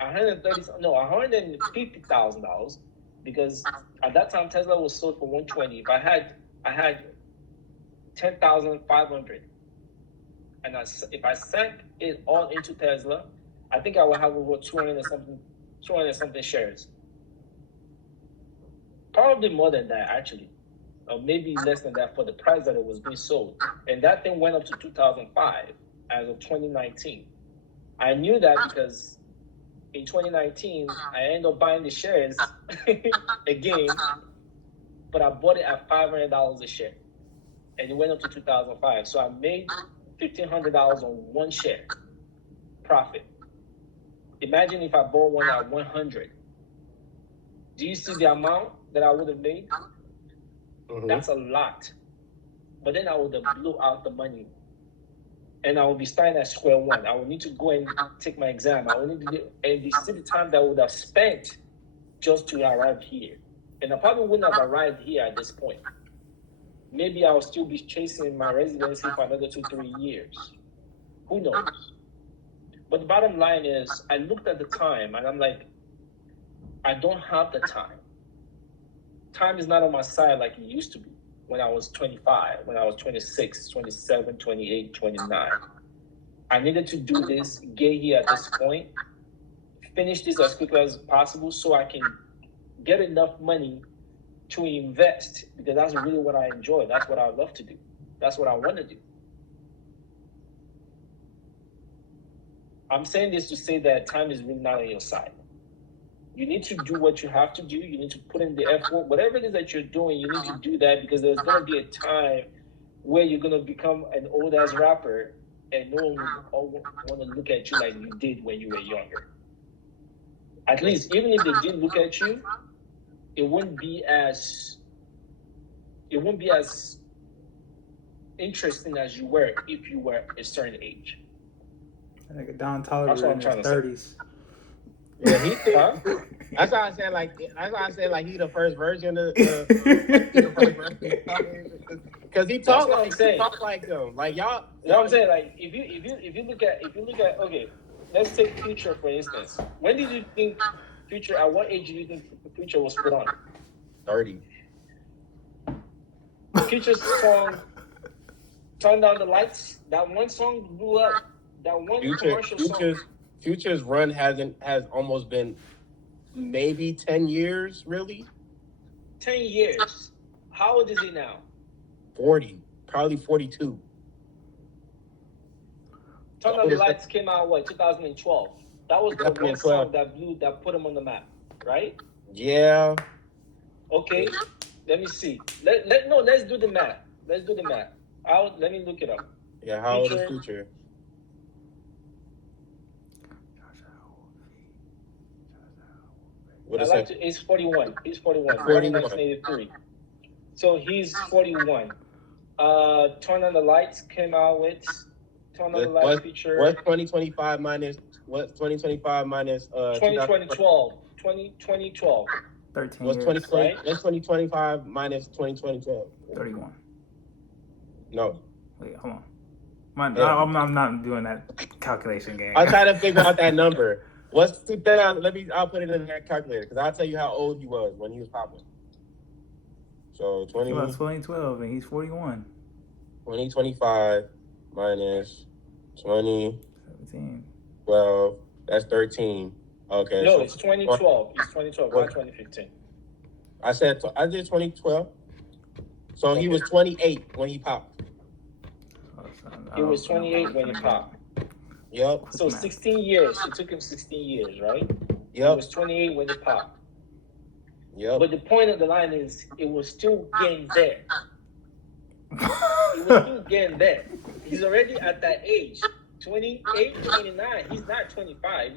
$150,000 because at that time Tesla was sold for $120. If I had 10,500. And if I sank it all into Tesla, I think I would have over 200 and something shares. Probably more than that, actually. Or maybe less than that for the price that it was being sold. And that thing went up to 2005 as of 2019. I knew that because in 2019, I ended up buying the shares again, but I bought it at $500 a share. And it went up to 2005. So I made $1,500 on one share profit. Imagine if I bought one at 100. Do you see the amount that I would have made? Mhm. That's a lot. But then I would have blew out the money. And I would be starting at square one. I would need to go and take my exam. I would need to do, and you see the time that I would have spent just to arrive here. And I probably wouldn't have arrived here at this point. Maybe I'll still be chasing my residency for another 2-3 years. Who knows? But the bottom line is, I looked at the time and I'm like, I don't have the time. Time is not on my side like it used to be when I was 25, when I was 26, 27, 28, 29. I needed to do this, get here at this point, finish this as quickly as possible so I can get enough money to invest, because that's really what I enjoy. That's what I love to do. That's what I want to do. I'm saying this to say that time is really not on your side. You need to do what you have to do. You need to put in the effort. Whatever it is that you're doing, you need to do that, because there's going to be a time where you're going to become an old-ass rapper and no one will want to look at you like you did when you were younger. At least, even if they did look at you, it wouldn't be as interesting as you were if you were a certain age. I think Don Toliver That's what I'm in his trying to say. 30s. Yeah, Huh? that's why I said like he the first version of because he talk what I'm saying. he talk like them. Like y'all, You know what I'm saying? Like if you look at okay, let's take Future for instance. When did you think Future? At what age do you think Future was put on? 30. Future's song, "Turn Down the Lights." That one song blew up. That one commercial song. Future's run has almost been maybe 10 years, really. 10 years. How old is he now? 40, probably 42. Turn Down the Lights came out 2012. That was the one 2012. song that put him on the map, right? Yeah. Okay. Let me see. Let's do the math. Let's do the math. Let me look it up. Yeah, how old is Future. Future? What is it? He's 41. He's 41. 41. 1983. So he's 41. Turn on the Lights came out with Turn on the Lights feature. What's 2025 minus 2012. 2012. 13 What's years. 2020? right? What's 2025 minus 2012? 31. No. Wait, hold on. Yeah. I'm not doing that calculation game. I'm trying to figure out that number. What's 2000? I'll put it in that calculator because I'll tell you how old he was when he was popping. So 2012 and he's 41. 2025 minus 20. 17. Well, that's 13. Okay. No, so it's 2012. It's 2012, not 2015. I did 2012. So he was 28 when he popped. He was 28 when he popped. Yep. So 16 years. It took him 16 years, right? He Yep. was 28 when he popped. Yep. But the point of the line is, it was still getting there. It was still getting there. He's already at that age. 28, 29. He's not 25.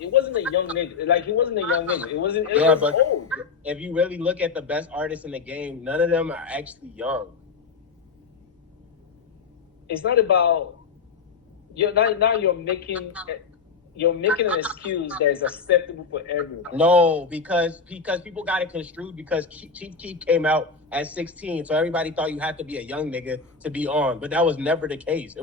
It wasn't a young nigga. Like, he wasn't a young nigga. It was old. If you really look at the best artists in the game, none of them are actually young. It's not about you're making an excuse that is acceptable for everyone. No, because people got it construed because Chief Keef came out at 16, so everybody thought you had to be a young nigga to be on, but that was never the case.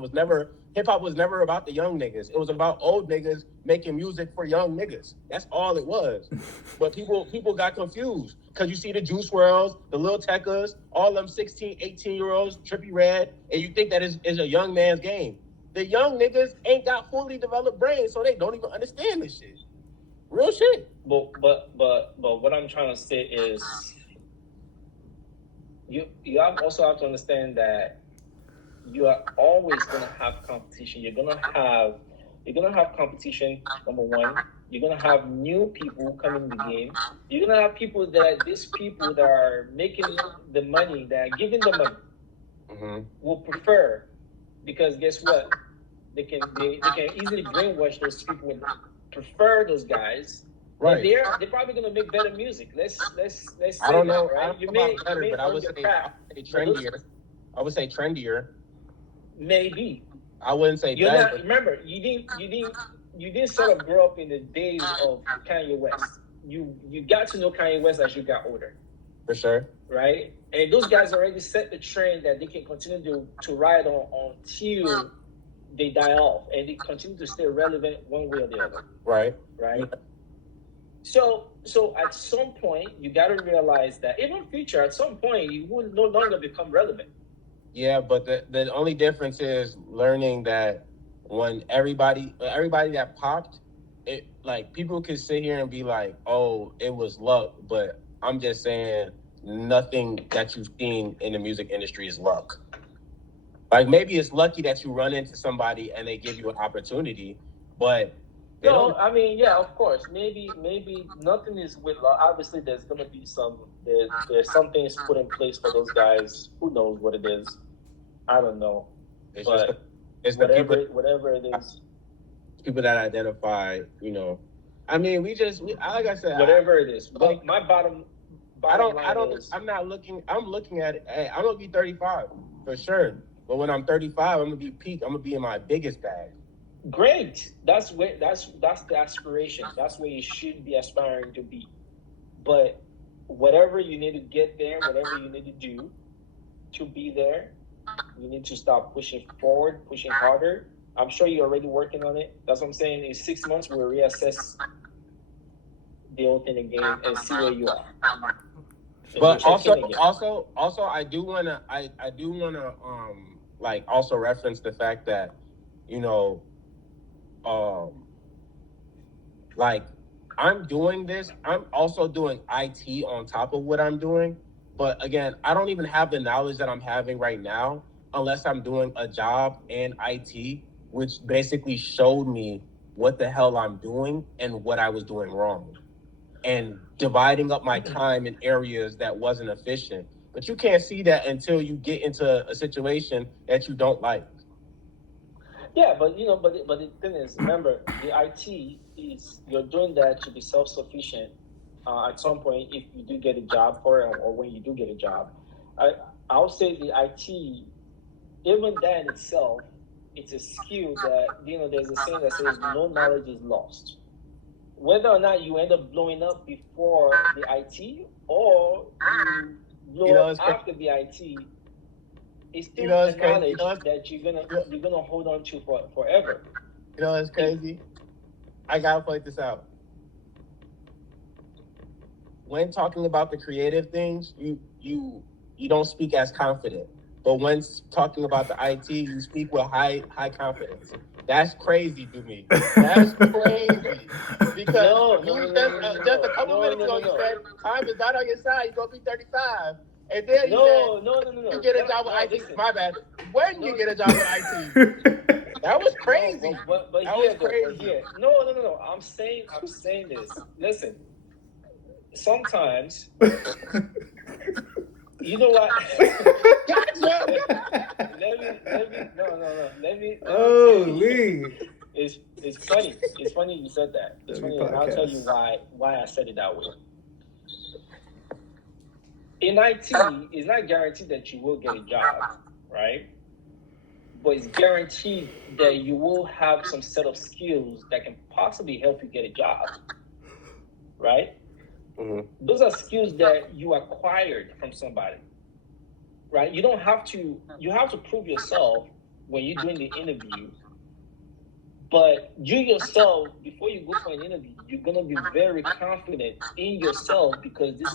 Hip hop was never about the young niggas. It was about old niggas making music for young niggas. That's all it was. But people got confused because you see the Juice WRLDs, the Lil Tecca's, all them 16, 18-year-olds, Trippie Redd, and you think that is a young man's game. The young niggas ain't got fully developed brains, so they don't even understand this shit. Real shit. But what I'm trying to say is, you also have to understand that you are always gonna have competition. You're gonna have competition. Number one, you're gonna have new people coming in the game. You're gonna have these people that are making the money, that are giving the money, Mm-hmm. will prefer because guess what? They can easily brainwash those people and prefer those guys. Right. And they're probably gonna make better music. Let's say I don't know. that, right? I don't know about better, but I earn would your say craft, trendier. I would say trendier. maybe. I wouldn't say You're better. not. Remember, you didn't sort of grow up in the days of Kanye West. You got to know Kanye West as you got older, For sure. right? And those guys already set the trend that they can continue to ride on until they die off, and they continue to stay relevant one way or the other, Right. right? So at some point, you got to realize that even Future, at some point, you will no longer become relevant. Yeah, but the only difference is learning that when everybody that popped, it like people could sit here and be like, oh, it was luck, but I'm just saying nothing that you've seen in the music industry is luck. Like maybe it's lucky that you run into somebody and they give you an opportunity, but they No, don't. I mean, yeah, of course. Maybe nothing is with luck. Obviously, there's gonna be there's some things put in place for those guys. Who knows what it is? I don't know. It's But just it's the whatever it is, people that identify. I mean, like I said, whatever it is. But my bottom line is, I'm not looking. I'm looking at it. Hey, I'm gonna be 35 for sure. But when I'm 35, I'm gonna be peak. I'm gonna be in my biggest bag. great. That's the aspiration. That's where you should be aspiring to be. But whatever you need to get there, whatever you need to do to be there, you need to start pushing forward, pushing harder. I'm sure you're already working on it. That's what I'm saying. In 6 months, we'll reassess the whole thing again and see where you are. And But we'll check in again. also, I do wanna like also reference the fact that like I'm doing this. I'm also doing IT on top of what I'm doing. But again, I don't even have the knowledge that I'm having right now unless I'm doing a job in IT, which basically showed me what the hell I'm doing and what I was doing wrong, and dividing up my time in areas that wasn't efficient. But you can't see that until you get into a situation that you don't like. Yeah, but the thing is, remember, the IT is, you're doing that to be self-sufficient. At some point, if you do get a job for it, or when you do get a job, I'll say the IT, even that in itself, it's a skill that, there's a saying that says no knowledge is lost. Whether or not you end up blowing up before the IT or you blow up after the IT, it's still the knowledge that you're gonna hold on to forever. It's crazy. I gotta point this out. When talking about the creative things, you don't speak as confident. But when talking about the IT, you speak with high confidence. That's crazy to me. That's crazy. Because just a couple minutes ago, you said time is not on your side. You're gonna be 35, and then you get a job with IT. Listen. My bad. When you get a job with IT, that was crazy. But that was crazy. No. I'm saying this. Listen. Sometimes, you know what? Let me. Lee. It's funny. It's funny you said that. It's funny, and I'll tell you why I said it that way. In IT, it's not guaranteed that you will get a job, right? But it's guaranteed that you will have some set of skills that can possibly help you get a job, right? Mm-hmm. Those are skills that you acquired from somebody, right? You have to prove yourself when you're doing the interview. But you yourself, before you go for an interview, you're gonna be very confident in yourself, because this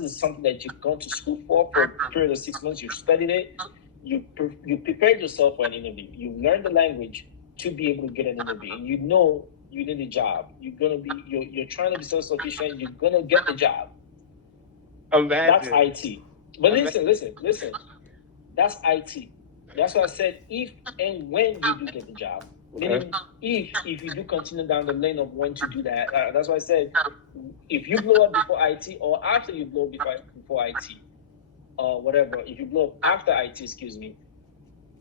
is something that you've gone to school for a period of 6 months. You studied it. You prepared yourself for an interview. You learned the language to be able to get an interview, and you need a job. You're trying to be self-sufficient. You're gonna get the job. That's IT. But listen. That's IT. That's why I said if and when you do get the job. Meaning if you do continue down the lane of when to do that. That's why I said if you blow up before IT or after you blow up before IT, or whatever. If you blow up after IT,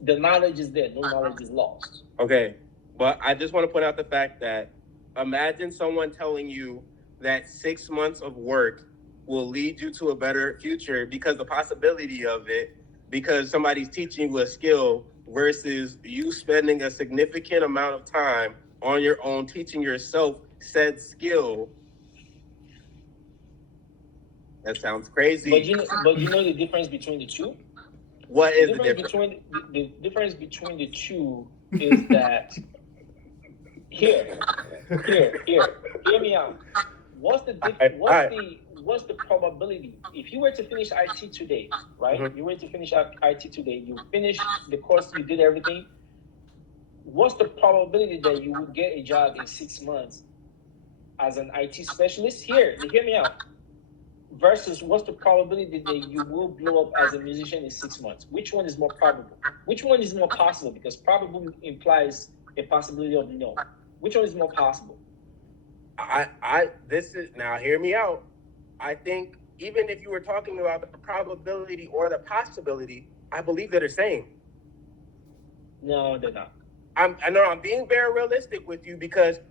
the knowledge is there. No knowledge is lost. Okay, but I just want to point out the fact that imagine someone telling you that 6 months of work will lead you to a better future because the possibility of it, because somebody's teaching you a skill versus you spending a significant amount of time on your own teaching yourself said skill. That sounds crazy. But you know the difference between the two? What is the difference? The difference between the two is that hear me out. What's the probability if you were to finish IT today, right? Mhm. You were to finish IT today. You finished the course, you did everything. What's the probability that you would get a job in 6 months as an IT specialist? Hear me out. Versus what's the probability that you will blow up as a musician in 6 months? Which one is more probable? Which one is more possible? Because probable implies a possibility of no. Which one is more possible? This is, now hear me out. I think even if you were talking about the probability or the possibility, I believe they're the same. No, they're not. I know I'm being very realistic with you because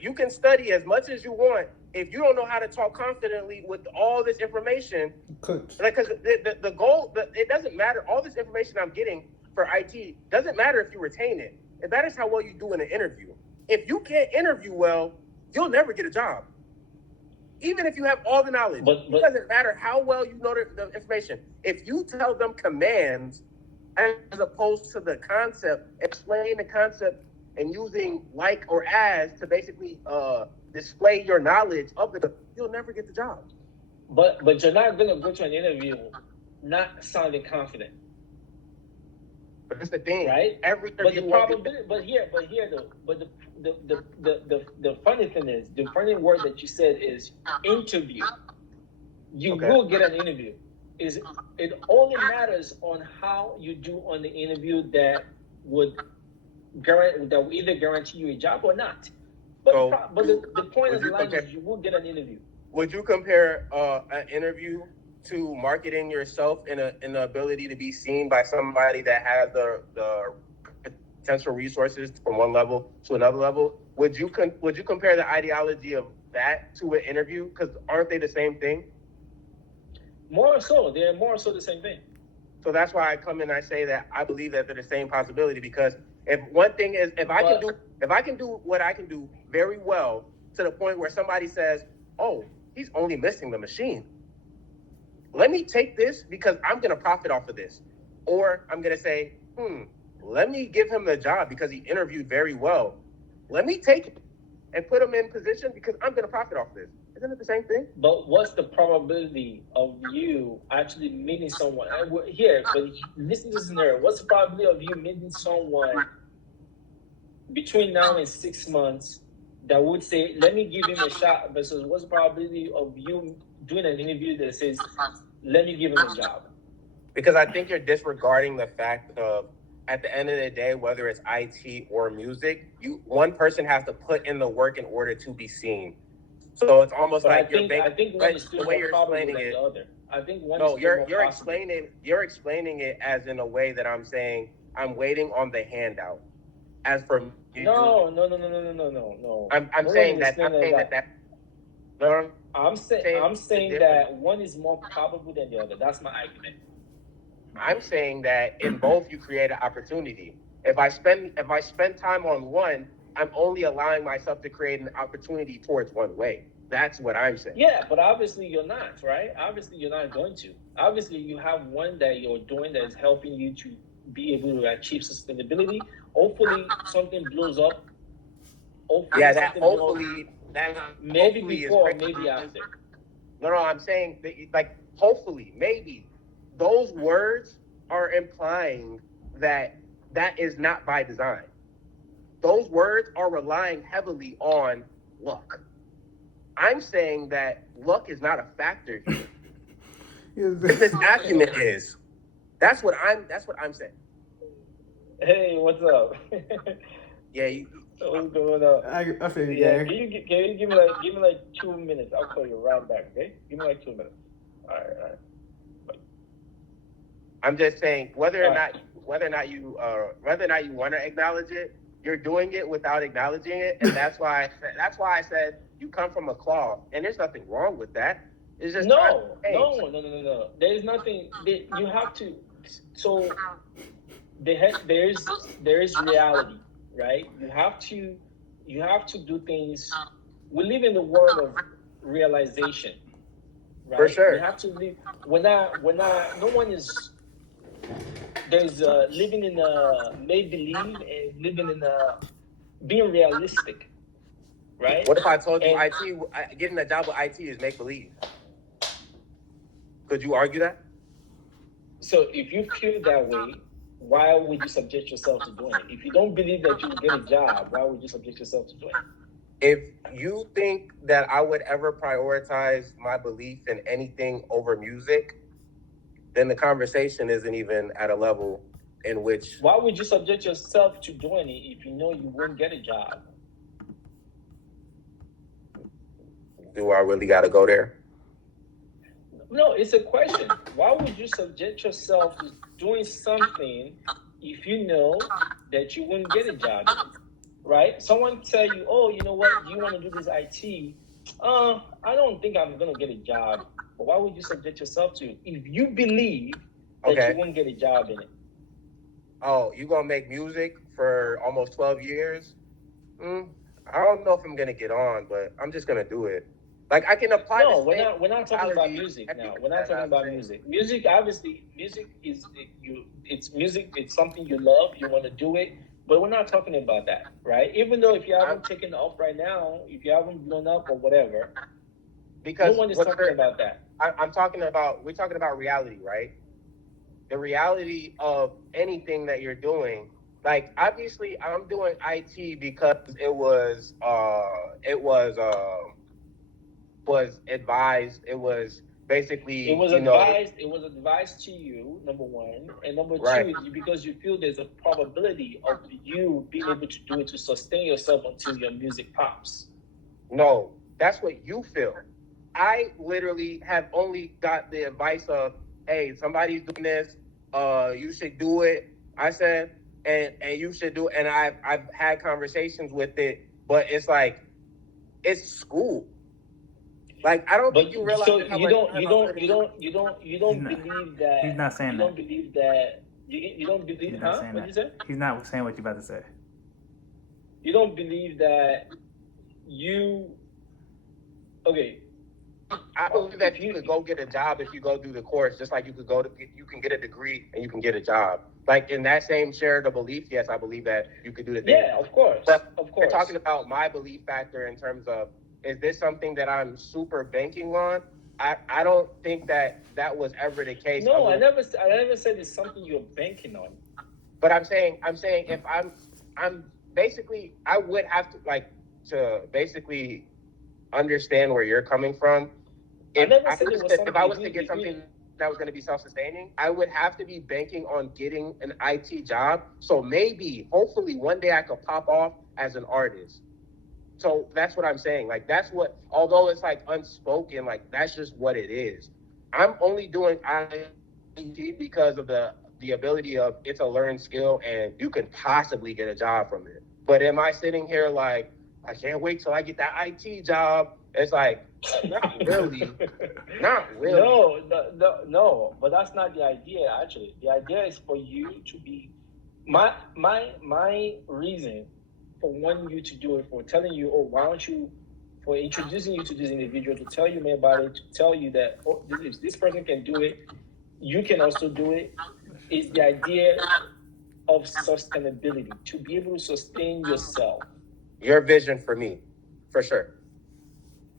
you can study as much as you want. If you don't know how to talk confidently with all this information, like, because the goal, it doesn't matter. All this information I'm getting for IT doesn't matter if you retain it. It matters how well you do in an interview. If you can't interview well, you'll never get a job. Even if you have all the knowledge, it doesn't matter how well you know the information. If you tell them commands as opposed to the concept, explain the concept and using like or as to basically display your knowledge of the, you'll never get the job. But you're not gonna go to an interview not sounding confident. But that's the thing, right? But the probability, the funny thing is, the funny word that you said is interview. You will get an interview. It only matters on how you do on the interview that would either guarantee you a job or not. But the point of the line is you will get an interview. Would you compare an interview to marketing yourself in the ability to be seen by somebody that has the potential resources from one level to another level? Would you compare the ideology of that to an interview? Because aren't they the same thing? More so, they're more so the same thing. So that's why I come in and I say that I believe that they're the same possibility, because if one thing is, if I can do what I can do very well to the point where somebody says, oh, he's only missing the machine. Let me take this because I'm going to profit off of this. Or I'm going to say, let me give him the job because he interviewed very well. Let me take it and put him in position because I'm going to profit off of this. Isn't it the same thing? But what's the probability of you actually meeting someone? Here, but listen to this scenario. What's the probability of you meeting someone between now and 6 months that would say, let me give him a shot, versus what's the probability of you doing an interview that says, let me give him a job? Because I think you're disregarding the fact of, at the end of the day, whether it's IT or music, one person has to put in the work in order to be seen. So it's almost like I think one is still the way you're more explaining than it. the other. I think one No, is still you're more you're explaining it as in a way that I'm saying I'm waiting on the handout. As for you, No. I'm saying that. No, I'm saying that one is more probable than the other. That's my argument. I'm saying that in both you create an opportunity. If I spend time on one, I'm only allowing myself to create an opportunity towards one way. That's what I'm saying. Yeah, but obviously you're not, right? Obviously you're not going to. Obviously you have one that you're doing that is helping you to be able to achieve sustainability. Hopefully something blows up. Maybe before, maybe after. No, I'm saying that, like, hopefully, maybe. Those words are implying that is not by design. Those words are relying heavily on luck. I'm saying that luck is not a factor here. This acumen is. That's what I'm saying. Hey, what's up? Yeah, what's going on? I feel you, yeah. Gary. Can you give me like 2 minutes? I'll call you right back, okay? Give me like 2 minutes. All right. I'm just saying whether or not whether or not you want to acknowledge it, you're doing it without acknowledging it, and that's why I said you come from a cloth, and there's nothing wrong with that. It's just No. There is nothing. You have to. So there is reality, right? You have to do things. We live in the world of realization, right? For sure. You have to live. No one is. There's living in a make believe and living in a being realistic, right? What if I told you And- getting a job with IT is make believe? Could you argue that? So if you feel that way, why would you subject yourself to doing it? If you don't believe that you will get a job, why would you subject yourself to doing it? If you think that I would ever prioritize my belief in anything over music, then the conversation isn't even at a level in which. Why would you subject yourself to doing it if you know you won't get a job? Do I really got to go there? No, it's a question. Why would you subject yourself to doing something if you know that you wouldn't get a job? Right? Someone tell you, oh, you know what? You want to do this IT? I don't think I'm going to get a job. But why would you subject yourself to it if you believe that you won't get a job in it? Oh, you going to make music for almost 12 years? I don't know if I'm going to get on, but I'm just going to do it. Like, I can apply. No, we're not talking about music now. We're not talking about music. Music, obviously, music is it's music. It's something you love. You want to do it, but we're not talking about that, right? Even though if you haven't taken off right now, if you haven't blown up or whatever, because no one is talking about that. We're talking about reality, right? The reality of anything that you're doing. Like, obviously, I'm doing IT because it was advised. It was basically it was advised to you, number one, and number two is because you feel there's a probability of you being able to do it to sustain yourself until your music pops. No, that's what you feel. I literally have only got the advice of, hey, somebody's doing this, you should do it. I said, and you should do it. And I've had conversations with it, but it's like, it's school. Like, I don't think you realize. So you don't believe that. He's not saying that. You don't believe that. You don't believe. Huh? What did you say? He's not saying what you're about to say. You don't believe that you. Okay. I believe that you could go get a job if you go through the course, just like you can get a degree and you can get a job. Like, in that same share of belief, yes, I believe that you could do the thing. Yeah, of course. But of course. We're talking about my belief factor in terms of, is this something that I'm super banking on? I don't think that was ever the case. No, I never said it's something you're banking on. But I'm saying if I'm basically, I would have to basically understand where you're coming from. If I was to get something that was going to be self-sustaining, I would have to be banking on getting an IT job. So maybe, hopefully, one day I could pop off as an artist. So that's what I'm saying. Like, that's what, although it's like unspoken, like, that's just what it is. I'm only doing IT because of the ability of, it's a learned skill and you can possibly get a job from it. But am I sitting here like, I can't wait till I get that IT job? It's like, not really. Not really. No, but that's not the idea, actually. The idea is for you to be, my reason for wanting you to do it, for telling you, oh, why don't you, for introducing you to this individual, to tell you more about it, to tell you that, oh, if this person can do it, you can also do it, is the idea of sustainability, to be able to sustain yourself. Your vision for me, for sure.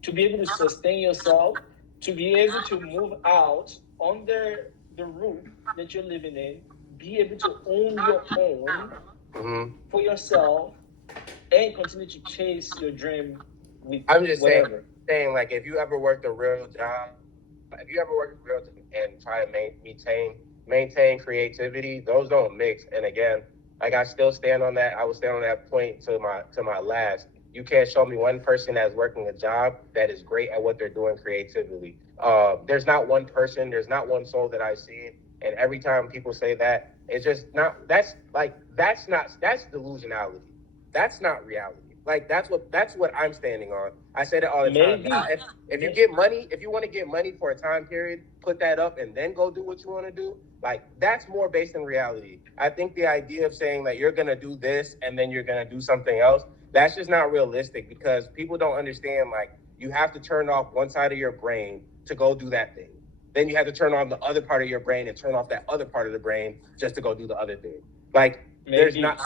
To be able to sustain yourself, to be able to move out under the roof that you're living in, be able to own your own for yourself, and continue to chase your dream with I'm just whatever. saying, like, if you ever worked a real job, and try to maintain creativity, those don't mix. And again, like, I still stand on that. I will stand on that point to my last. You can't show me one person that's working a job that is great at what they're doing creatively. There's not one person, there's not one soul that I see. And every time people say that, It's just not. That's delusionality. That's not reality. Like that's what I'm standing on. I say that all the time. Maybe. Now, if you get money, if you want to get money for a time period, put that up and then go do what you want to do. Like that's more based in reality. I think the idea of saying that you're gonna do this and then you're gonna do something else, that's just not realistic because people don't understand. Like you have to turn off one side of your brain to go do that thing. Then you have to turn on the other part of your brain and turn off that other part of the brain just to go do the other thing. Like there's not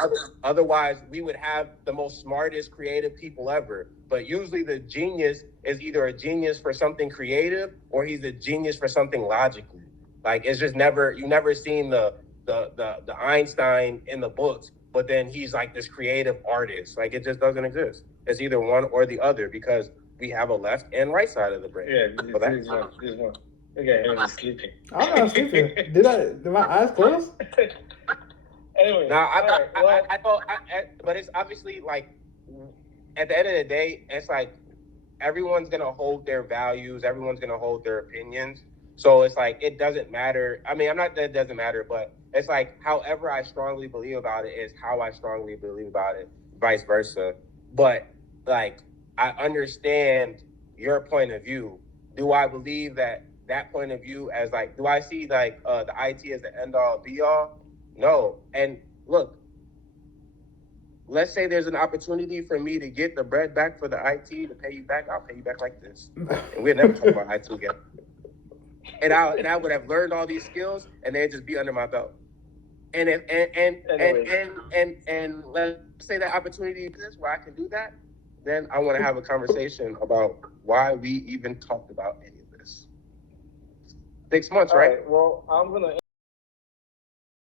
otherwise we would have the most smartest creative people ever. But usually the genius is either a genius for something creative or he's a genius for something logical. Like it's just you never seen the Einstein in the books, but then he's like this creative artist. Like it just doesn't exist. It's either one or the other because we have a left and right side of the brain. Yeah, this is one. Look at him, he's sleeping. I'm not sleeping. Did my eyes close? Anyway. Now, but it's obviously like at the end of the day, it's like everyone's gonna hold their values, everyone's gonna hold their opinions. So it's like it doesn't matter. I mean, I'm not that it doesn't matter, but it's like however I strongly believe about it is how I strongly believe about it, vice versa. But like I understand your point of view. Do I believe that point of view as like, do I see like the IT as the end all be all? No. And look, let's say there's an opportunity for me to get the bread back for the IT to pay you back. I'll pay you back like this, and we'll never talk about IT again. And I would have learned all these skills, and they'd just be under my belt. And let's say that opportunity exists where I can do that, then I want to have a conversation about why we even talked about any of this. 6 months, right? Well, I'm gonna